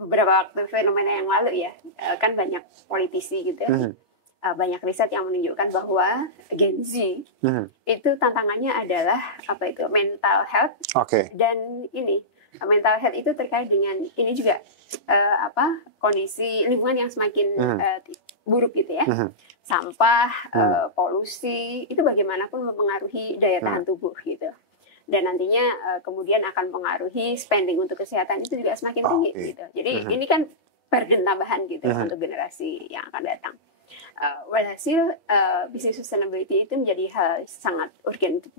beberapa waktu fenomena yang lalu ya, kan banyak politisi gitu. Banyak riset yang menunjukkan bahwa Gen Z itu tantangannya adalah mental health. Dan ini mental health itu terkait dengan ini juga kondisi lingkungan yang semakin buruk gitu ya. Sampah, polusi, itu bagaimanapun mempengaruhi daya tahan tubuh gitu. Dan nantinya kemudian akan mempengaruhi spending untuk kesehatan itu juga semakin tinggi gitu. Jadi ini kan burden tambahan gitu untuk generasi yang akan datang. Walhasil bisnis sustainability itu menjadi hal sangat urgent untuk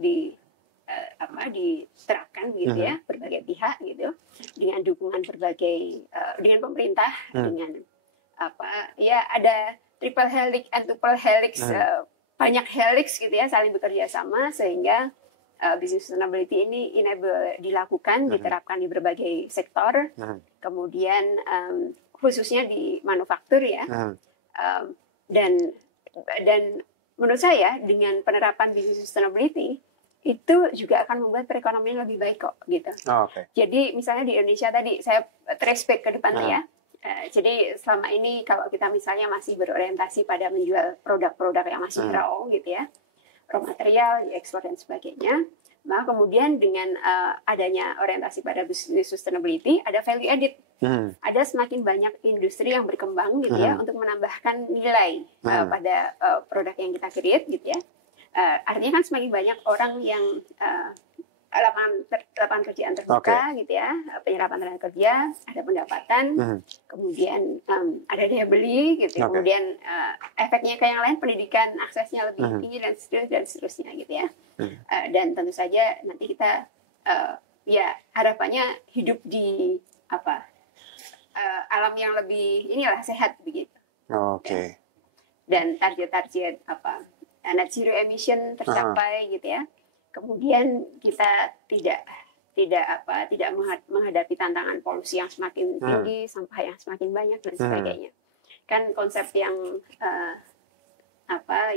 diterapkan gitu ya, berbagai pihak gitu, dengan dukungan berbagai dengan pemerintah, dengan ada triple helix and tuple helix, banyak helix gitu ya, saling bekerja sama sehingga business sustainability ini enable dilakukan, diterapkan di berbagai sektor, kemudian khususnya di manufaktur ya, dan menurut saya dengan penerapan business sustainability itu juga akan membuat perekonomian lebih baik kok gitu. Jadi misalnya di Indonesia tadi saya trace back ke depan ya. Jadi selama ini kalau kita misalnya masih berorientasi pada menjual produk-produk yang masih raw gitu ya, raw material, ekspor dan sebagainya, maka kemudian dengan adanya orientasi pada business sustainability, ada value added. Ada semakin banyak industri yang berkembang gitu ya, untuk menambahkan nilai pada produk yang kita create gitu ya. Artinya kan semakin banyak orang yang lapangan kerjaan terbuka gitu ya, penyerapan tenaga kerja, ada pendapatan, kemudian ada daya beli gitu, kemudian efeknya ke yang lain, pendidikan aksesnya lebih tinggi dan seterusnya gitu ya. Dan tentu saja nanti kita ya harapannya hidup di alam yang lebih sehat begitu. Dan target-target net zero emission tercapai gitu ya. Kemudian kita tidak menghadapi tantangan polusi yang semakin tinggi, sampah yang semakin banyak dan sebagainya. Kan konsep yang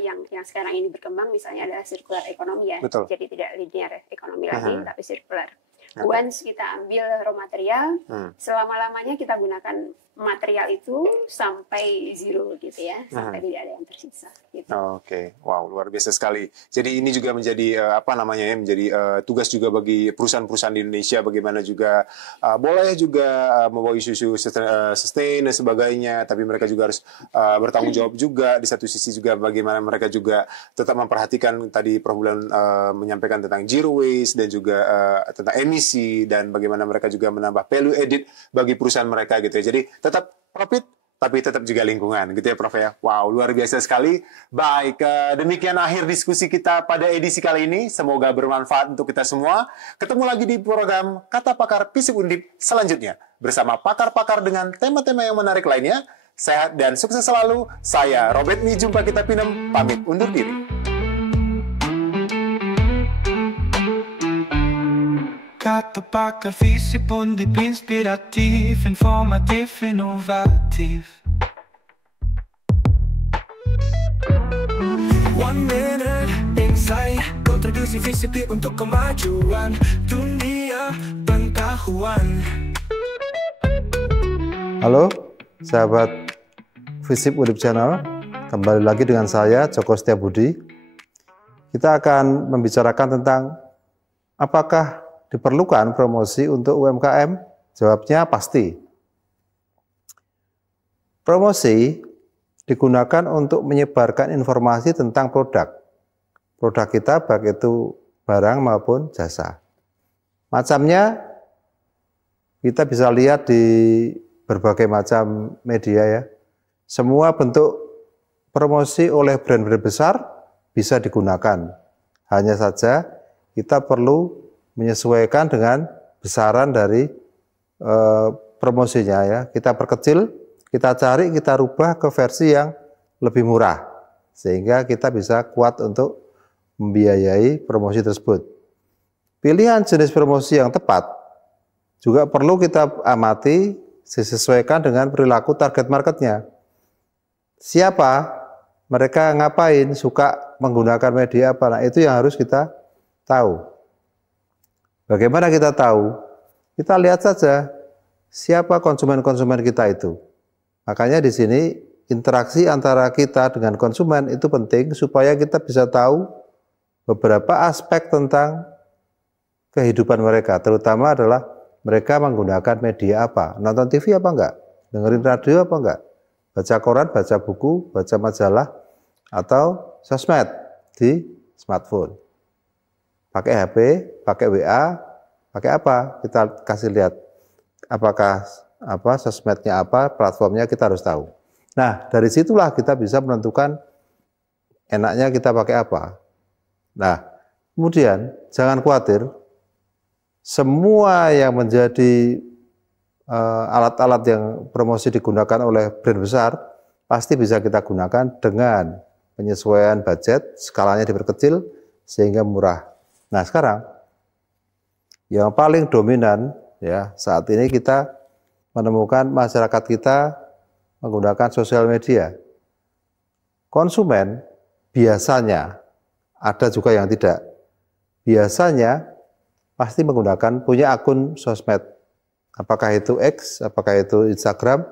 yang sekarang ini berkembang misalnya adalah circular ekonomi ya. Jadi tidak linear ekonomi lagi, tapi circular. Once kita ambil raw material, selama-lamanya kita gunakan material itu sampai zero gitu ya, sampai tidak ada yang tersisa. Gitu. Oke, wow, luar biasa sekali. Jadi ini juga menjadi menjadi tugas juga bagi perusahaan-perusahaan di Indonesia, bagaimana juga boleh juga membawa isu-isu sustain dan sebagainya, tapi mereka juga harus bertanggung jawab juga. Di satu sisi juga bagaimana mereka juga tetap memperhatikan tadi Prof. Bulan menyampaikan tentang zero waste dan juga tentang emisi dan bagaimana mereka juga menambah value added bagi perusahaan mereka gitu ya. Jadi tetap profit tapi tetap juga lingkungan gitu ya Prof ya. Wow, luar biasa sekali. Baik, demikian akhir diskusi kita pada edisi kali ini. Semoga bermanfaat untuk kita semua. Ketemu lagi di program Kata Pakar FISIP Undip selanjutnya bersama pakar-pakar dengan tema-tema yang menarik lainnya. Sehat dan sukses selalu. Saya Robert Mi, jumpa kita Pinem, pamit undur diri. Kata Pakar FISIP Undip, inspirativ, informativ, inovativ. 1 minute insight, kontribusi FISIP untuk kemajuan dunia pengetahuan. Halo, sahabat FISIP Undip Channel. Kembali lagi dengan saya, Joko Setiabudi. Kita akan membicarakan tentang apakah diperlukan promosi untuk UMKM? Jawabnya pasti. Promosi digunakan untuk menyebarkan informasi tentang produk. Produk kita baik itu barang maupun jasa. Macamnya kita bisa lihat di berbagai macam media ya. Semua bentuk promosi oleh brand-brand besar bisa digunakan. Hanya saja kita perlu menyesuaikan dengan besaran dari promosinya ya. Kita perkecil, kita cari, kita rubah ke versi yang lebih murah sehingga kita bisa kuat untuk membiayai promosi tersebut. Pilihan jenis promosi yang tepat juga perlu kita amati, disesuaikan dengan perilaku target marketnya. Siapa mereka, ngapain, suka menggunakan media apa, nah itu yang harus kita tahu. Bagaimana kita tahu? Kita lihat saja siapa konsumen-konsumen kita itu. Makanya di sini interaksi antara kita dengan konsumen itu penting supaya kita bisa tahu beberapa aspek tentang kehidupan mereka. Terutama adalah mereka menggunakan media apa, nonton TV apa enggak, dengerin radio apa enggak, baca koran, baca buku, baca majalah, atau sosmed di smartphone. Pakai HP, pakai WA, pakai apa? Kita kasih lihat apakah sosmednya apa, platformnya kita harus tahu. Nah, dari situlah kita bisa menentukan enaknya kita pakai apa. Nah, kemudian jangan khawatir, semua yang menjadi alat-alat yang promosi digunakan oleh brand besar pasti bisa kita gunakan dengan penyesuaian budget, skalanya diperkecil sehingga murah. Nah, sekarang yang paling dominan ya saat ini kita menemukan masyarakat kita menggunakan sosial media. Konsumen biasanya, ada juga yang tidak, biasanya pasti menggunakan punya akun sosmed. Apakah itu X, apakah itu Instagram,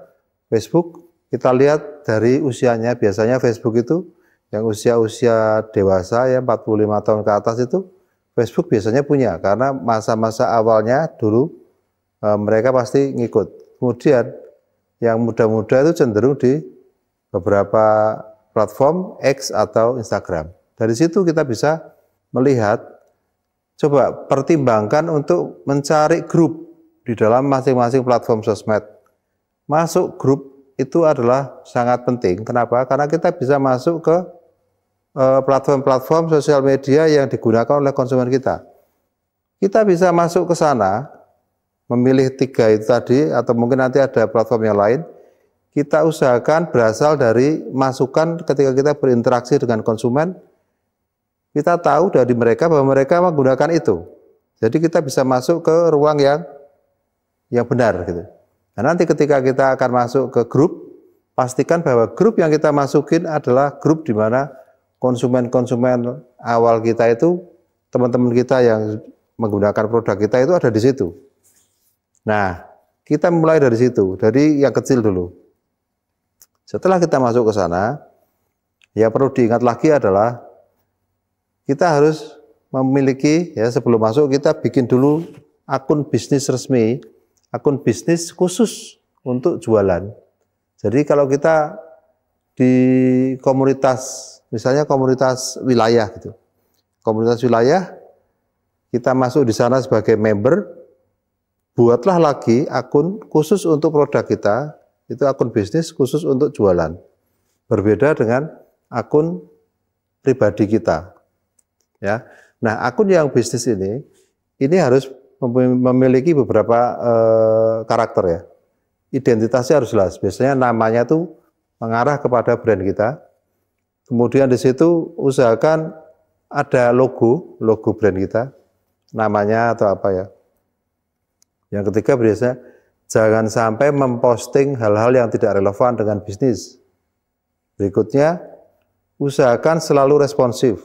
Facebook. Kita lihat dari usianya, biasanya Facebook itu yang usia-usia dewasa ya 45 tahun ke atas itu Facebook biasanya punya, karena masa-masa awalnya dulu mereka pasti ngikut. Kemudian yang muda-muda itu cenderung di beberapa platform X atau Instagram. Dari situ kita bisa melihat, coba pertimbangkan untuk mencari grup di dalam masing-masing platform sosmed. Masuk grup itu adalah sangat penting. Kenapa? Karena kita bisa masuk ke platform-platform sosial media yang digunakan oleh konsumen kita. Kita bisa masuk ke sana, memilih 3 itu tadi, atau mungkin nanti ada platform yang lain. Kita usahakan berasal dari masukan ketika kita berinteraksi dengan konsumen. Kita tahu dari mereka bahwa mereka menggunakan itu. Jadi kita bisa masuk ke ruang yang benar gitu. Nah, nanti ketika kita akan masuk ke grup, pastikan bahwa grup yang kita masukin adalah grup di mana konsumen-konsumen awal kita itu, teman-teman kita yang menggunakan produk kita itu ada di situ. Nah, Kita mulai dari situ, dari yang kecil dulu. Setelah kita masuk ke sana, ya perlu diingat lagi adalah kita harus memiliki, ya sebelum masuk kita bikin dulu akun bisnis resmi, akun bisnis khusus untuk jualan. Jadi kalau kita di komunitas, misalnya komunitas wilayah gitu, komunitas wilayah, kita masuk di sana sebagai member, buatlah lagi akun khusus untuk produk kita, itu akun bisnis khusus untuk jualan. Berbeda dengan akun pribadi kita. Ya. Nah, akun yang bisnis ini harus memiliki beberapa karakter ya. Identitasnya harus jelas. Biasanya namanya tuh mengarah kepada brand kita. Kemudian di situ usahakan ada logo brand kita, namanya atau apa ya. Yang ketiga biasanya jangan sampai memposting hal-hal yang tidak relevan dengan bisnis. Berikutnya, usahakan selalu responsif.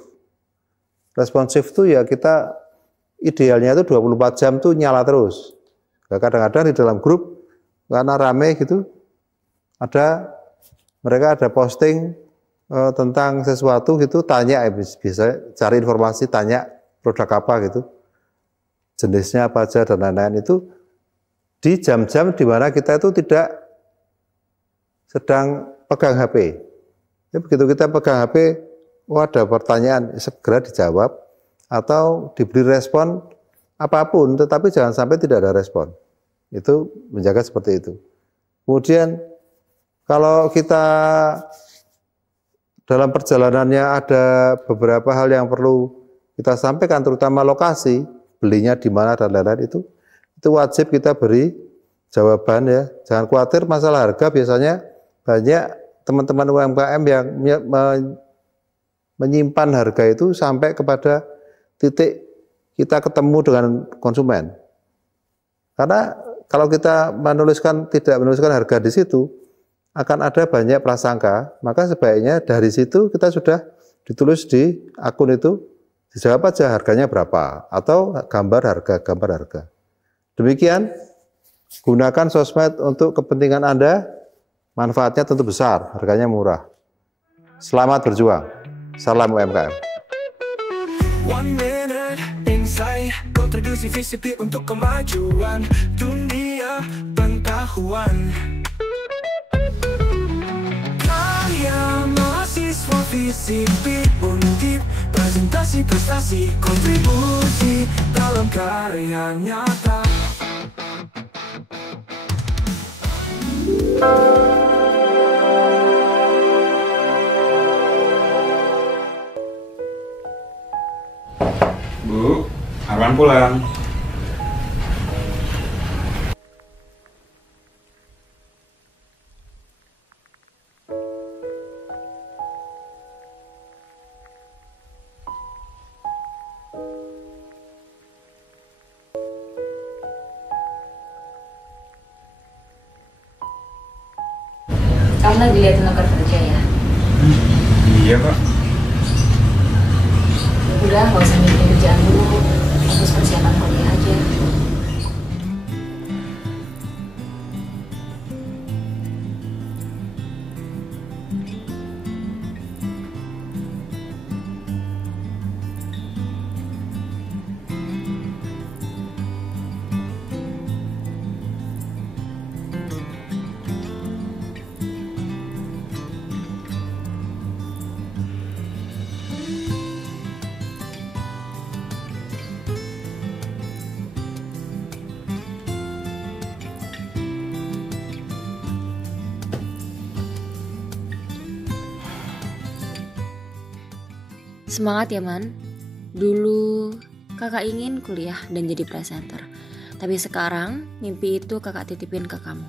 Responsif itu ya kita idealnya itu 24 jam tuh nyala terus. Kadang-kadang di dalam grup karena rame gitu, mereka ada posting tentang sesuatu gitu, tanya bisa cari informasi, tanya produk apa gitu, jenisnya apa aja dan lain-lain. Itu di jam-jam di mana kita itu tidak sedang pegang HP. Ya, begitu kita pegang HP, ada pertanyaan, segera dijawab atau diberi respon apapun, tetapi jangan sampai tidak ada respon. Itu menjaga seperti itu. Kemudian kalau kita dalam perjalanannya ada beberapa hal yang perlu kita sampaikan, terutama lokasi, belinya di mana dan lain-lain, itu wajib kita beri jawaban ya. Jangan khawatir masalah harga, biasanya banyak teman-teman UMKM yang menyimpan harga itu sampai kepada titik kita ketemu dengan konsumen. Karena kalau kita tidak menuliskan harga di situ, akan ada banyak prasangka, maka sebaiknya dari situ kita sudah ditulis di akun itu, dijawab aja harganya berapa, atau gambar harga. Demikian, gunakan sosmed untuk kepentingan Anda, manfaatnya tentu besar, harganya murah. Selamat berjuang. Salam UMKM. One minute insight, kontribusi VCP untuk kemajuan dunia pengetahuan. Karya mahasiswa VCP Undip, presentasi prestasi kontribusi dalam karya nyata. Bu, Arman pulang. Kamu lagi liatin lembar kerja ya? Iya Pak. Udah, nggak usah mikirin kerjaan dulu, fokus persiapan kuliah aja. Semangat ya Man. Dulu kakak ingin kuliah dan jadi presenter. Tapi sekarang mimpi itu kakak titipin ke kamu.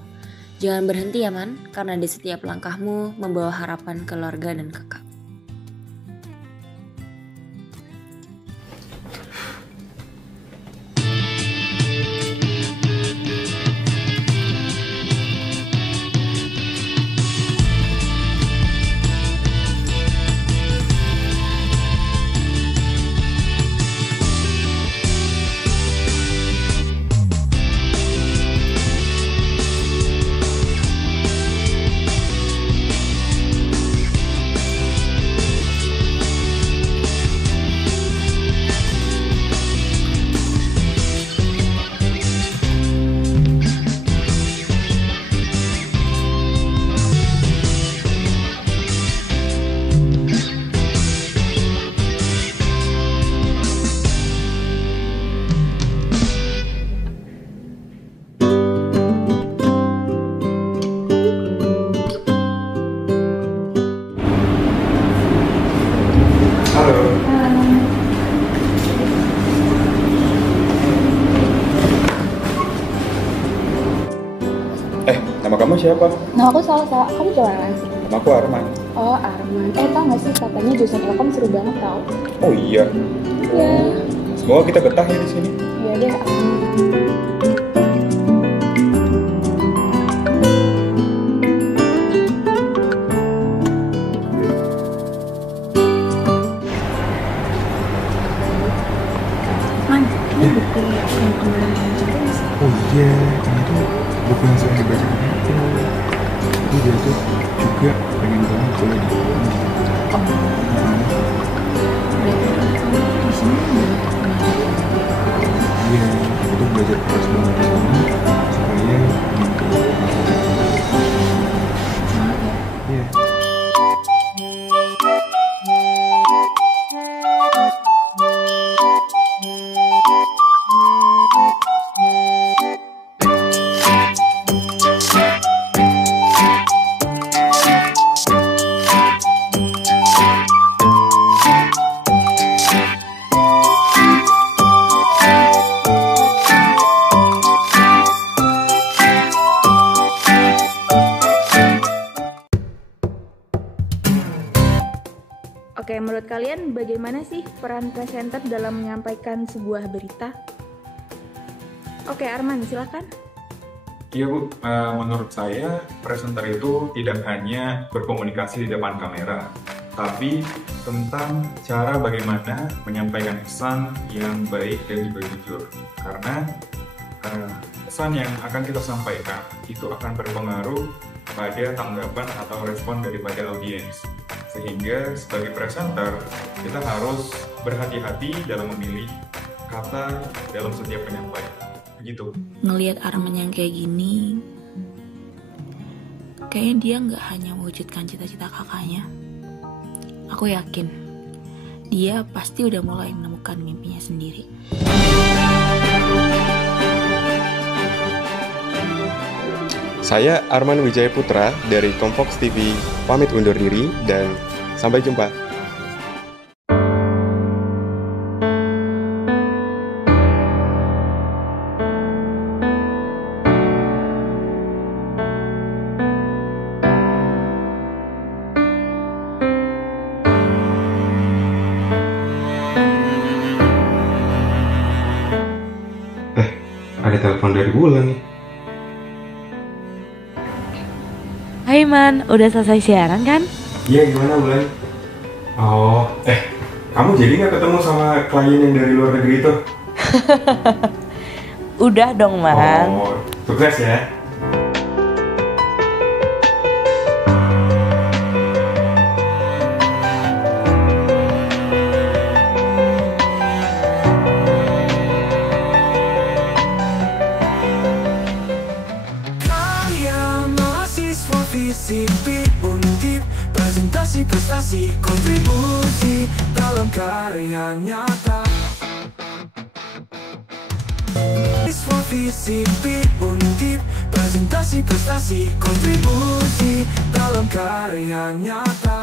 Jangan berhenti ya Man, karena di setiap langkahmu membawa harapan keluarga dan kakak. Halo. Nama kamu siapa? Nama aku Salsa, kamu jualan? Nama aku Arman. Oh Arman, tau gak sih katanya jurusan Telkom seru banget tau? Oh iya. Iya. Semoga kita betah ya di sini. Iya deh, amin. Man, ini buku yang kemarin kamu ceritain sih. Oh iya, ini tuh buku yang sering dibacakan aku. Itu dia tuh juga pengen banget kuliah di sini. Berarti kamu di sini banyak teman. Iya, aku tuh belajar keras banget di sana supaya nanti masa depan. Semangat ya. Iya. Oke, menurut kalian bagaimana sih peran presenter dalam menyampaikan sebuah berita? Oke, Arman, silakan. Iya Bu, menurut saya presenter itu tidak hanya berkomunikasi di depan kamera, tapi tentang cara bagaimana menyampaikan pesan yang baik dan juga jujur. Karena pesan yang akan kita sampaikan itu akan berpengaruh pada tanggapan atau respon daripada audiens. Sehingga sebagai presenter, kita harus berhati-hati dalam memilih kata dalam setiap penyampaian. Begitu. Ngelihat Arman yang kayak gini, kayaknya dia nggak hanya mewujudkan cita-cita kakaknya. Aku yakin, dia pasti udah mulai menemukan mimpinya sendiri. Saya Arman Wijaya Putra dari Komfox TV, pamit undur diri dan sampai jumpa. Ada telepon dari Bulan nih. Hai Man, udah selesai siaran kan? Iya, gimana Bulan? Oh, kamu jadi nggak ketemu sama klien yang dari luar negeri itu? Udah dong Man. Oh, sukses ya. Visip Undip, presentasi prestasi kontribusi dalam karya nyata. Siswa Visip Undip, presentasi prestasi kontribusi dalam karya nyata.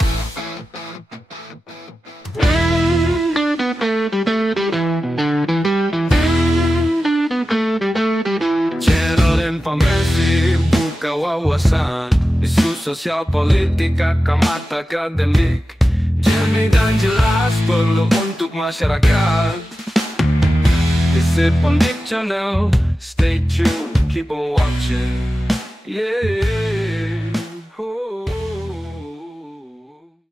Channel informasi buka wawasan, isu sosial politik akamat akademik, jernih dan jelas perlu untuk masyarakat. Visip Undip Channel, stay tuned, keep on watching, yeah.